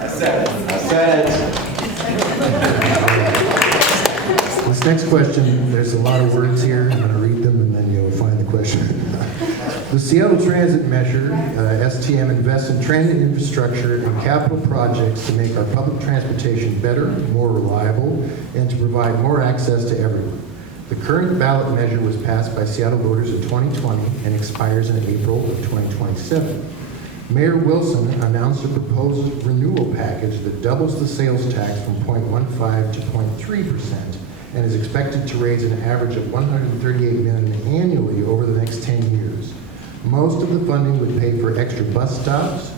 I said it. This next question, there's a lot of words here. I'm going to read them and then you'll find the question. The Seattle Transit Measure, STM, invests in transit infrastructure and capital projects to make our public transportation better, more reliable, and to provide more access to everyone. The current ballot measure was passed by Seattle voters in 2020 and expires in April of 2027. Mayor Wilson announced a proposed renewal package that doubles the sales tax from 0.15% to 0.3% and is expected to raise an average of $138 million annually over the next 10 years. Most of the funding would pay for extra bus stops,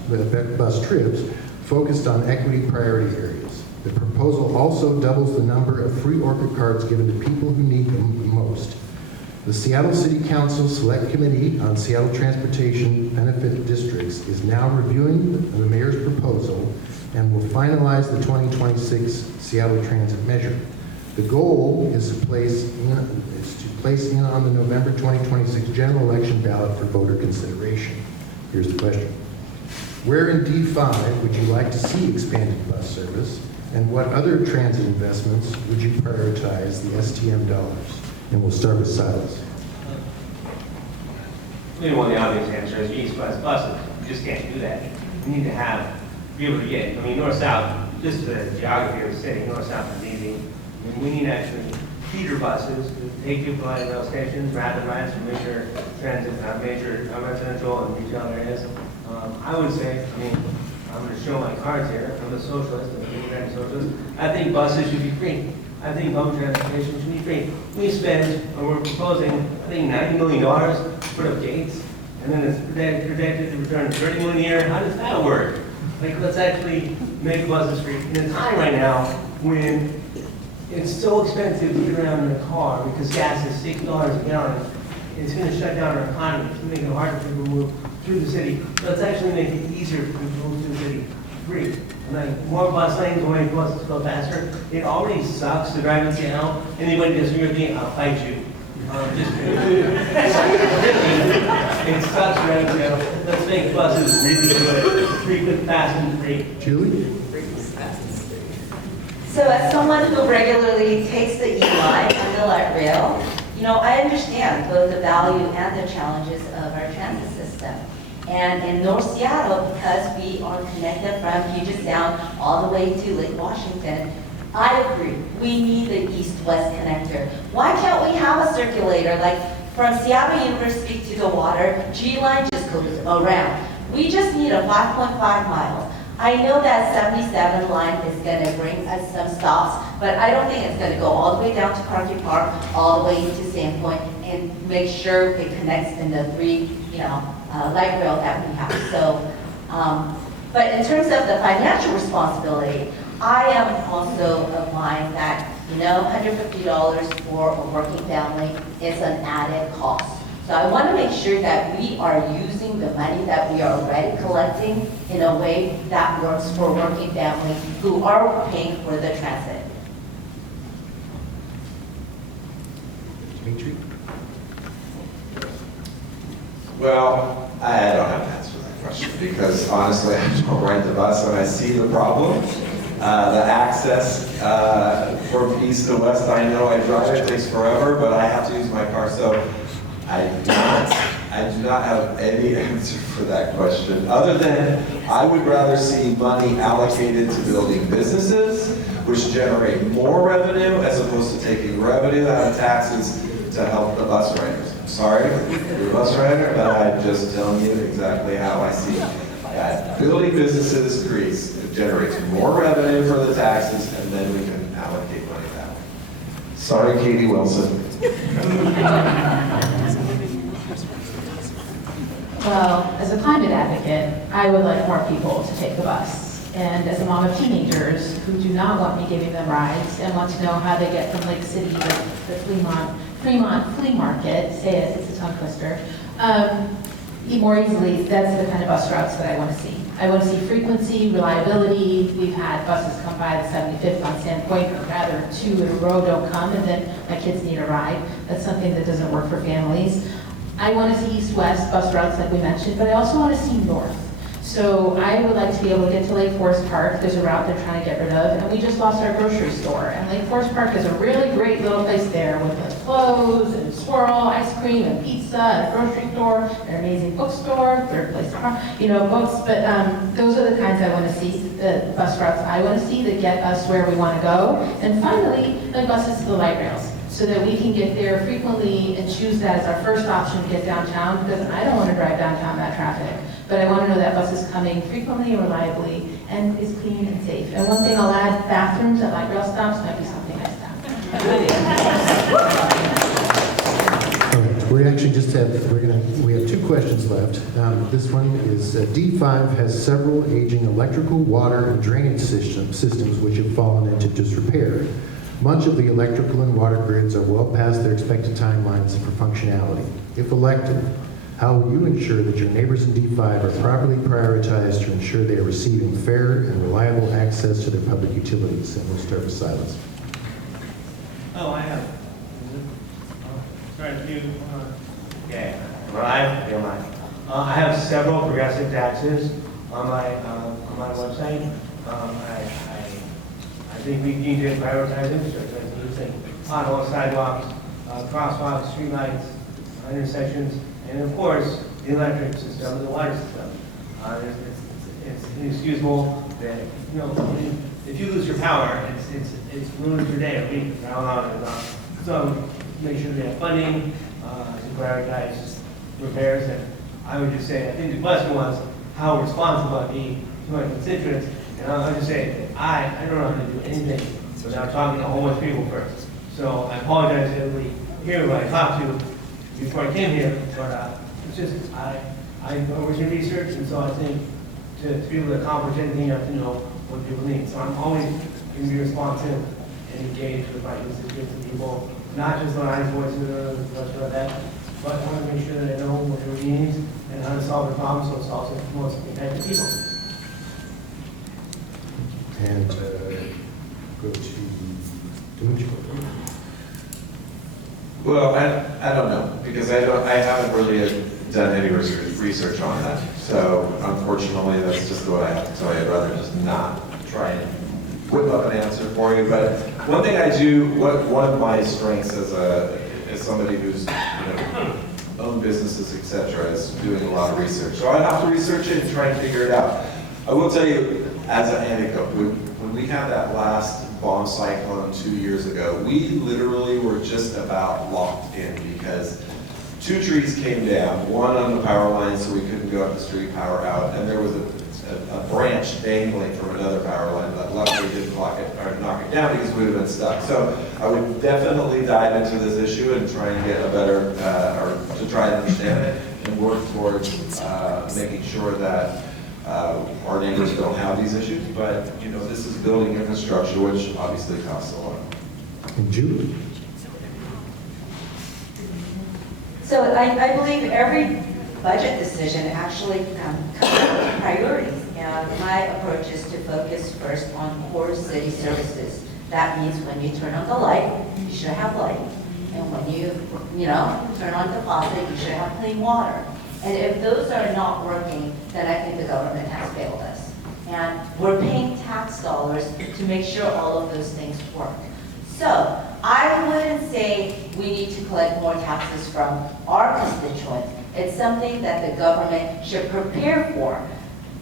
bus trips, focused on equity priority areas. The proposal also doubles the number of free Orchid cards given to people who need them the most. The Seattle City Council Select Committee on Seattle Transportation Benefit Districts is now reviewing the mayor's proposal and will finalize the 2026 Seattle Transit Measure. The goal is to place in on the November 2026 general election ballot for voter consideration. Here's the question. Where in D5 would you like to see expanded bus service, and what other transit investments would you prioritize the STM dollars? And we'll start with Silas. Well, the obvious answer is east-west buses. You just can't do that. You need to be able to get, north-south, just the geography of the city, north-south is easy. We need actually feeder buses to take you to light rail stations, rapid rides from major transit, major residential and retail areas. I would say, I'm going to show my cards here. I'm a socialist, I'm a democratic socialist. I think buses should be free. I think public transportation should be free. We spend, or we're proposing, I think $90 million to put up gates, and then it's projected to return $30 million a year. How does that work? Let's actually make buses free. In a time right now when it's so expensive to get around in a car because gas is $6 a gallon, it's going to shut down our economy. It's going to make it harder for people to move through the city. Let's actually make it easier for people to move through the city free. More bus lanes, way buses to go faster. It already sucks to drive in Seattle. Anybody disagree with me, I'll fight you. It sucks to drive in Seattle. Let's make buses really good, frequent, fast, and free. Julie? So as someone who regularly takes the E-line and the light rail, I understand both the value and the challenges of our transit system. And in North Seattle, because we are connected from Puget Sound all the way to Lake Washington, I agree, we need the east-west connector. Why can't we have a circulator like from Seattle University to the water, G-line just goes around. We just need a 5.5 miles. I know that 77 line is going to bring us some stops, but I don't think it's going to go all the way down to Parky Park, all the way to Sandpoint, and make sure it connects in the three, light rail that we have. So, but in terms of the financial responsibility, I am also of mind that, $150 for a working family is an added cost. So I want to make sure that we are using the money that we are already collecting in a way that works for working families who are paying for the transit. Dimitri? Well, I don't have an answer to that question because honestly, I don't ride the bus and I see the problem. The access from east to west, I know I drive, it takes forever, but I have to use my car. So I do not have any answer for that question, other than I would rather see money allocated to building businesses, which generate more revenue, as opposed to taking revenue out of taxes to help the bus riders. I'm sorry, you're a bus rider, but I'm just telling you exactly how I see that. Building businesses generates more revenue for the taxes, and then we can allocate money that way. Sorry, Katie Wilson. Well, as a climate advocate, I would like more people to take the bus. And as a mom of teenagers who do not want me giving them rides and want to know how they get from Lake City to the Fremont Flea Market, say it, it's a tongue twister, more easily, that's the kind of bus routes that I want to see. I want to see frequency, reliability. We've had buses come by the 75th on Sandpoint, or rather 2 in a row don't come, and then my kids need a ride. That's something that doesn't work for families. I want to see east-west bus routes like we mentioned, but I also want to see north. So I would like to be able to get to Lake Forest Park. There's a route they're trying to get rid of, and we just lost our grocery store. And Lake Forest Park is a really great little place there with like clothes and swirl, ice cream and pizza and a grocery store, an amazing bookstore, third place to park, books. But those are the kinds I want to see, the bus routes I want to see that get us where we want to go. And finally, like buses to the light rails, so that we can get there frequently and choose that as our first option to get downtown, because I don't want to drive downtown that traffic. But I want to know that bus is coming frequently and reliably and is clean and safe. And one thing I'll add, bathrooms at light rail stops might be something nice down. All right, we actually just we have 2 questions left. This one is D5 has several aging electrical, water, and drainage systems which have fallen into disrepair. Much of the electrical and water grids are well past their expected timelines for functionality. If elected, How will you ensure that your neighbors in D5 are properly prioritized to ensure they are receiving fair and reliable access to their public utilities? And we'll start with Silas. Oh, I have. Sorry, you. Okay. Well, I have several progressive taxes on my website. I think we need to prioritize infrastructure. I think using potholes, sidewalks, crosswalks, streetlights, intersections, and of course the electric system and the water system. It's inexcusable that if you lose your power, it's ruins your day or week or how long it's on. So make sure they have funding to prioritize repairs. And I would just say, I think the question was how responsible I'd be to my constituents. And I'll just say, I don't know how to do anything without talking to a whole bunch of people first. So I apologize to everybody here who I talked to before I came here, but it's just, I was in research, and so I think to be able to accomplish anything, you have to know what people need. So I'm always going to be responsive and engaged with my constituents and people, not just when I voice it or much that, but I want to make sure that I know what everybody needs and how to solve the problem so it's also most impacted people. And go to Dimitri. Well, I don't know, because I haven't really done any research on that. So unfortunately, that's just what I have to tell you. I'd rather just not try and whip up an answer for you. But one thing I do, one of my strengths as somebody who's owned businesses, etc., is doing a lot of research. So I have to research it and try and figure it out. I will tell you, as an anecdote, when we had that last bomb cyclone 2 years ago, we literally were just about locked in because 2 trees came down, one on the power line so we couldn't go up the street, power out, and there was a branch dangling from another power line that luckily didn't knock it down because we would have been stuck. So I would definitely dive into this issue and try and get a better, or to try and understand it and work towards making sure that our neighbors don't have these issues. But this is building infrastructure, which obviously costs a lot. And Julie. So I believe every budget decision actually comes with priorities. And my approach is to focus first on core city services. That means when you turn on the light, you should have light. And when you turn on the faucet, you should have clean water. And if those are not working, then I think the government has failed us. And we're paying tax dollars to make sure all of those things work. So I wouldn't say we need to collect more taxes from our constituents. It's something that the government should prepare for.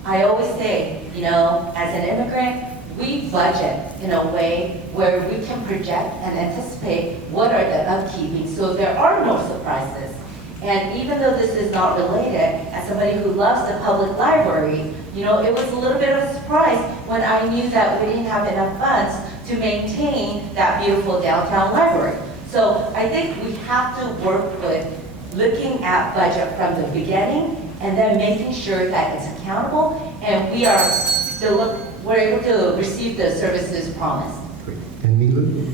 I always say, as an immigrant, we budget in a way where we can project and anticipate what are the upkeeping so there are no surprises. And even though this is not related, as somebody who loves the public library, it was a little bit of a surprise when I knew that we didn't have enough funds to maintain that beautiful downtown library. So I think we have to work with looking at budget from the beginning and then making sure that it's accountable and we're able to receive the services promised. Great. And Nilu?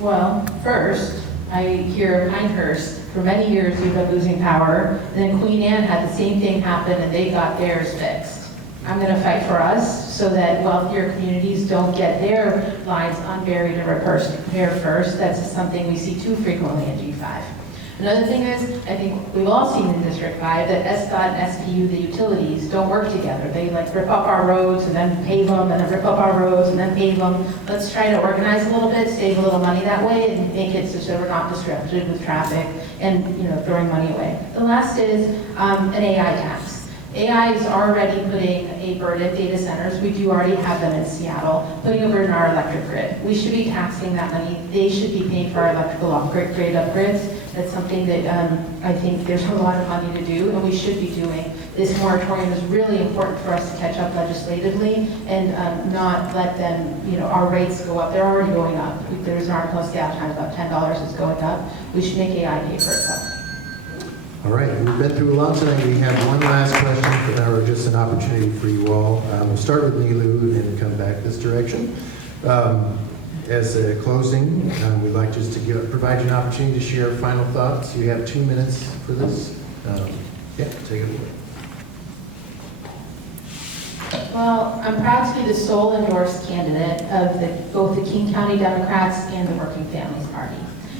Well, first, I hear of Pinehurst, for many years you've been losing power, and then Queen Anne had the same thing happen and they got theirs fixed. I'm gonna fight for us so that wealthier communities don't get their lines unburied and repaired first. That's something we see too frequently in G5. Another thing is, I think we've all seen in District 5 that SDOT and SPU, the utilities, don't work together. They rip up our roads and then pave them, and then rip up our roads and then pave them. Let's try to organize a little bit, save a little money that way, and make it so that we're not disrupted with traffic and throwing money away. The last is an AI tax. AI is already putting a burden at data centers. We do already have them in Seattle, putting a burden on our electric grid. We should be taxing that money. They should be paying for our electrical grid upgrades. That's something that I think there's a lot of money to do, and we should be doing. This moratorium is really important for us to catch up legislatively and not let them, our rates go up. They're already going up. There's an article in Seattle Times about $10 is going up. We should make AI pay for itself. All right, we've been through a lot tonight. We have one last question, or just an opportunity for you all. We'll start with Nilu and then come back this direction. As a closing, we'd like just to provide you an opportunity to share final thoughts. You have 2 minutes for this. Yeah, take it away. Well, I'm proud to be the sole endorsed candidate of both the King County Democrats and the Working Families Party,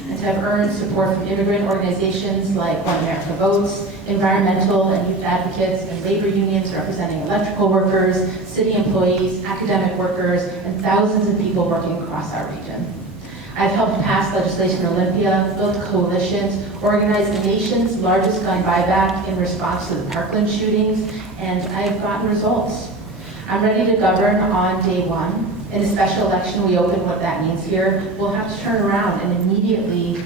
and to have earned support from immigrant organizations like One America Votes, environmental and youth advocates, and labor unions representing electrical workers, city employees, academic workers, and thousands of people working across our region. I've helped pass legislation in Olympia, built coalitions, organized the nation's largest gun buyback in response to the Parkland shootings, and I've gotten results. I'm ready to govern on day one. In a special election, we open what that means here. We'll have to turn around and immediately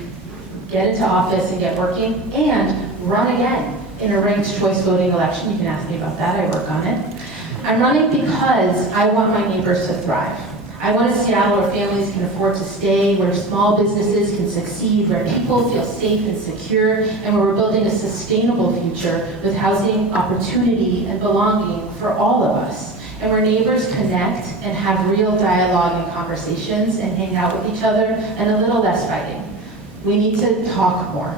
get into office and get working and run again in a ranked choice voting election. You can ask me about that, I work on it. I'm running because I want my neighbors to thrive. I want a Seattle where families can afford to stay, where small businesses can succeed, where people feel safe and secure, and where we're building a sustainable future with housing, opportunity, and belonging for all of us. And where neighbors connect and have real dialogue and conversations and hang out with each other and a little less fighting. We need to talk more.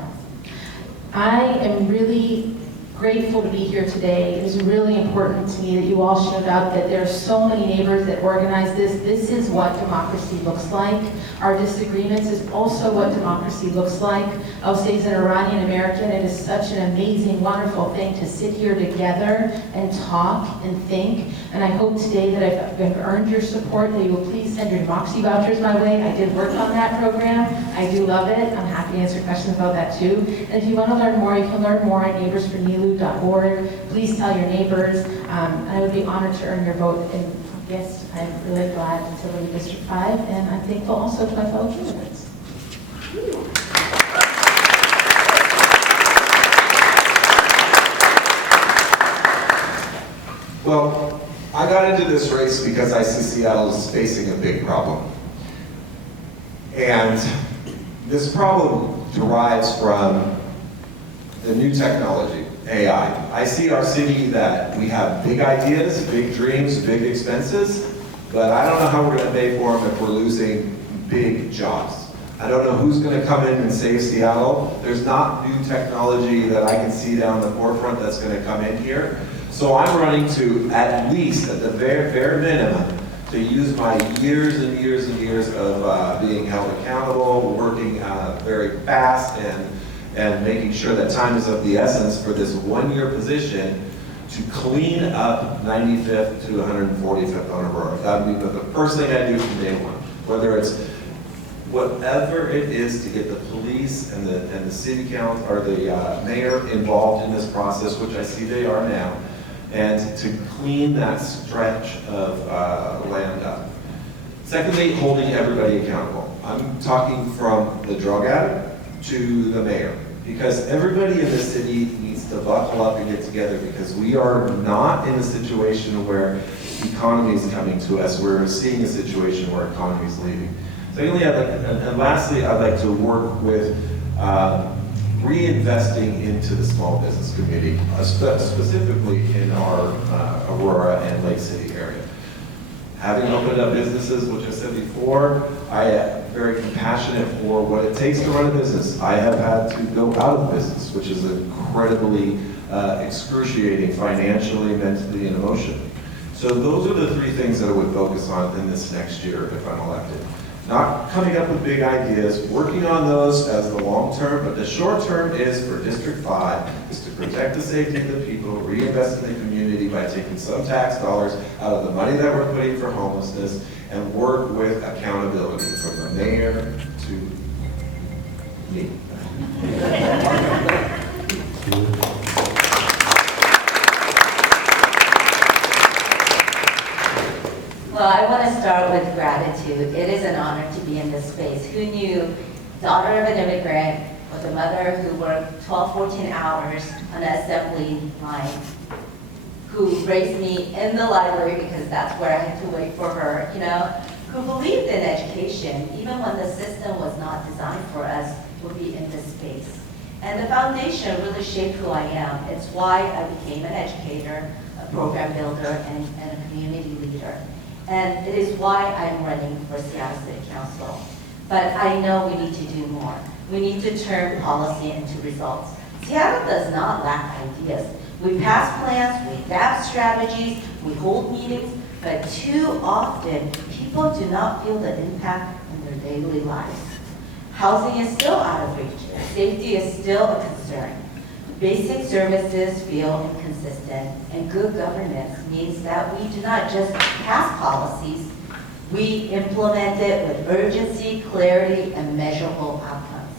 I am really grateful to be here today. It is really important to me that you all showed up, that there are so many neighbors that organize this. This is what democracy looks like. Our disagreements is also what democracy looks like. I'll say as an Iranian American, it is such an amazing, wonderful thing to sit here together and talk and think. And I hope today that I've earned your support, that you will please send your democracy vouchers my way. I did work on that program. I do love it. I'm happy to answer questions about that too. And if you want to learn more, you can learn more at neighborsfornilu.org. Please tell your neighbors. I would be honored to earn your vote. And yes, I'm really glad to live in District 5, and I'm thankful also to my fellow candidates. Well, I got into this race because I see Seattle is facing a big problem. And this problem derives from the new technology, AI. I see our city that we have big ideas, big dreams, big expenses, but I don't know how we're going to pay for them if we're losing big jobs. I don't know who's going to come in and save Seattle. There's not new technology that I can see down the forefront that's going to come in here. So I'm running to, at least, at the bare minimum, to use my years and years and years of being held accountable, working very fast, and making sure that time is of the essence for this one-year position to clean up 95th to 145th on Aurora. That would be the first thing I do from day one. Whether it's whatever it is to get the police and the city council or the mayor involved in this process, which I see they are now, and to clean that stretch of land up. Secondly, holding everybody accountable. I'm talking from the drug addict to the mayor, because everybody in this city needs to buckle up and get together, because we are not in a situation where economy is coming to us. We're seeing a situation where economy is leaving. Secondly, and lastly, I'd like to work with reinvesting into the small business community, specifically in our Aurora and Lake City area. Having opened up businesses, which I said before, I am very compassionate for what it takes to run a business. I have had to go out of business, which is incredibly excruciating financially, mentally, and emotionally. So those are the three things that I would focus on in this next year if I'm elected. Not coming up with big ideas, working on those as the long term, but the short term is for District 5, is to protect the safety of the people, reinvest in the community by taking some tax dollars out of the money that we're putting for homelessness, and work with accountability from the mayor to me. Well, I want to start with gratitude. It is an honor to be in this space. Who knew, daughter of an immigrant with a mother who worked 12, 14 hours on the assembly line, who raised me in the library because that's where I had to wait for her, who believed in education, even when the system was not designed for us, would be in this space. And the foundation really shaped who I am. It's why I became an educator, a program builder, and a community leader. And it is why I'm running for Seattle City Council. But I know we need to do more. We need to turn policy into results. Seattle does not lack ideas. We pass plans, we adapt strategies, we hold meetings, but too often, people do not feel the impact in their daily lives. Housing is still out of reach. Safety is still a concern. Basic services feel inconsistent, and good governance means that we do not just pass policies, we implement it with urgency, clarity, and measurable outcomes.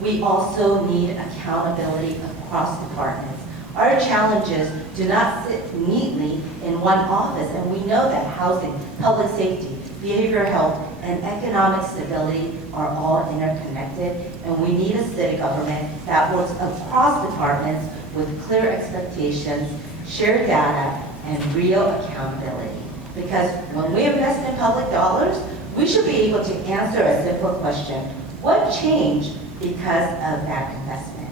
We also need accountability across departments. Our challenges do not sit neatly in one office, and we know that housing, public safety, behavioral health, and economic stability are all interconnected, and we need a city government that works across departments with clear expectations, shared data, and real accountability. Because when we invest in public dollars, we should be able to answer a simple question: what changed because of that investment?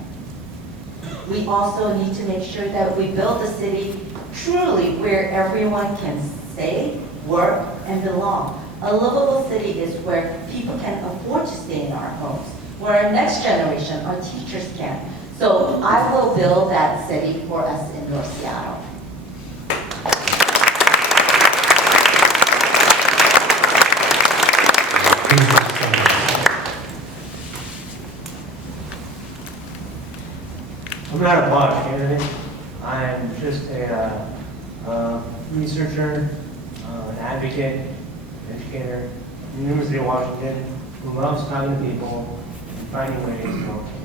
We also need to make sure that we build a city truly where everyone can stay, work, and belong. A livable city is where people can afford to stay in our homes, where our next generation, our teachers can. So I will build that city for us in North Seattle. I'm not a polish candidate. I'm just a researcher, an advocate, educator in the University of Washington who loves talking to people and finding ways to help them.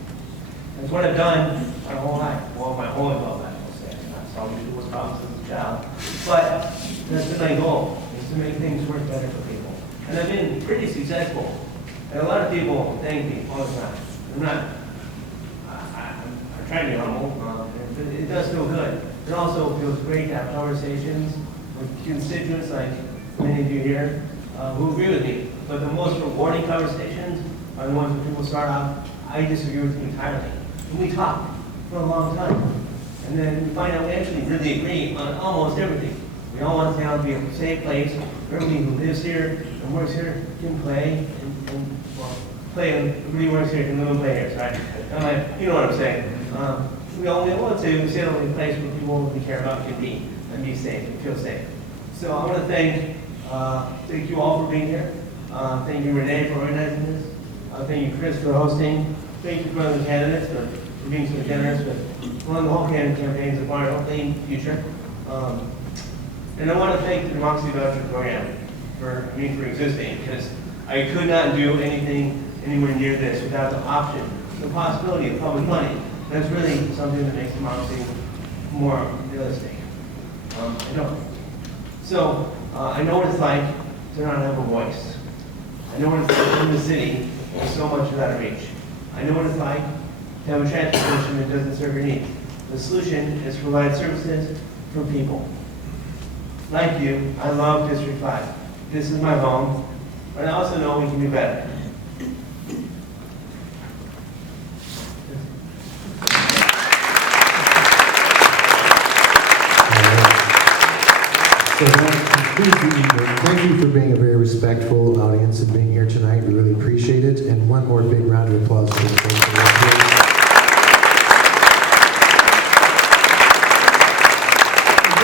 That's what I've done my whole life. Well, my whole adult life, I'll say. I'm not solving people's problems as a child. But that's been my goal, is to make things work better for people. And I've been pretty successful. And a lot of people thank me all the time. I'm trying to be humble, but it does feel good. It also feels great to have conversations with constituents like many of you here who agree with me. But the most rewarding conversations are the ones where people start off, I disagree with you entirely. And we talk for a long time. And then we find out we actually really agree on almost everything. We all want town to be a safe place where everybody who lives here and works here can play and play, and everybody works here can live and play here, right? You know what I'm saying. We only want to settle in a place where people we care about can be and be safe and feel safe. So I want to thank you all for being here. Thank you, Renee, for organizing this. Thank you, Chris, for hosting. Thank you for other candidates for being so generous with one of the whole campaigns of our healthy future. And I want to thank the Democracy Voucher Program for existing, because I could not do anything anywhere near this without the option, the possibility of public money. That's really something that makes democracy more realistic. I know. So I know what it's like to not have a voice. I know what it's like in the city with so much out of reach. I know what it's like to have a transportation that doesn't serve your needs. The solution is to provide services for people. Like you, I love District 5. This is my home, but I also know we can do better. So that concludes the evening. Thank you for being a very respectful audience and being here tonight. We really appreciate it. And one more big round of applause for the folks that are here.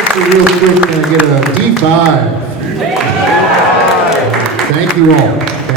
Just real quick, can I get a D5? Thank you all.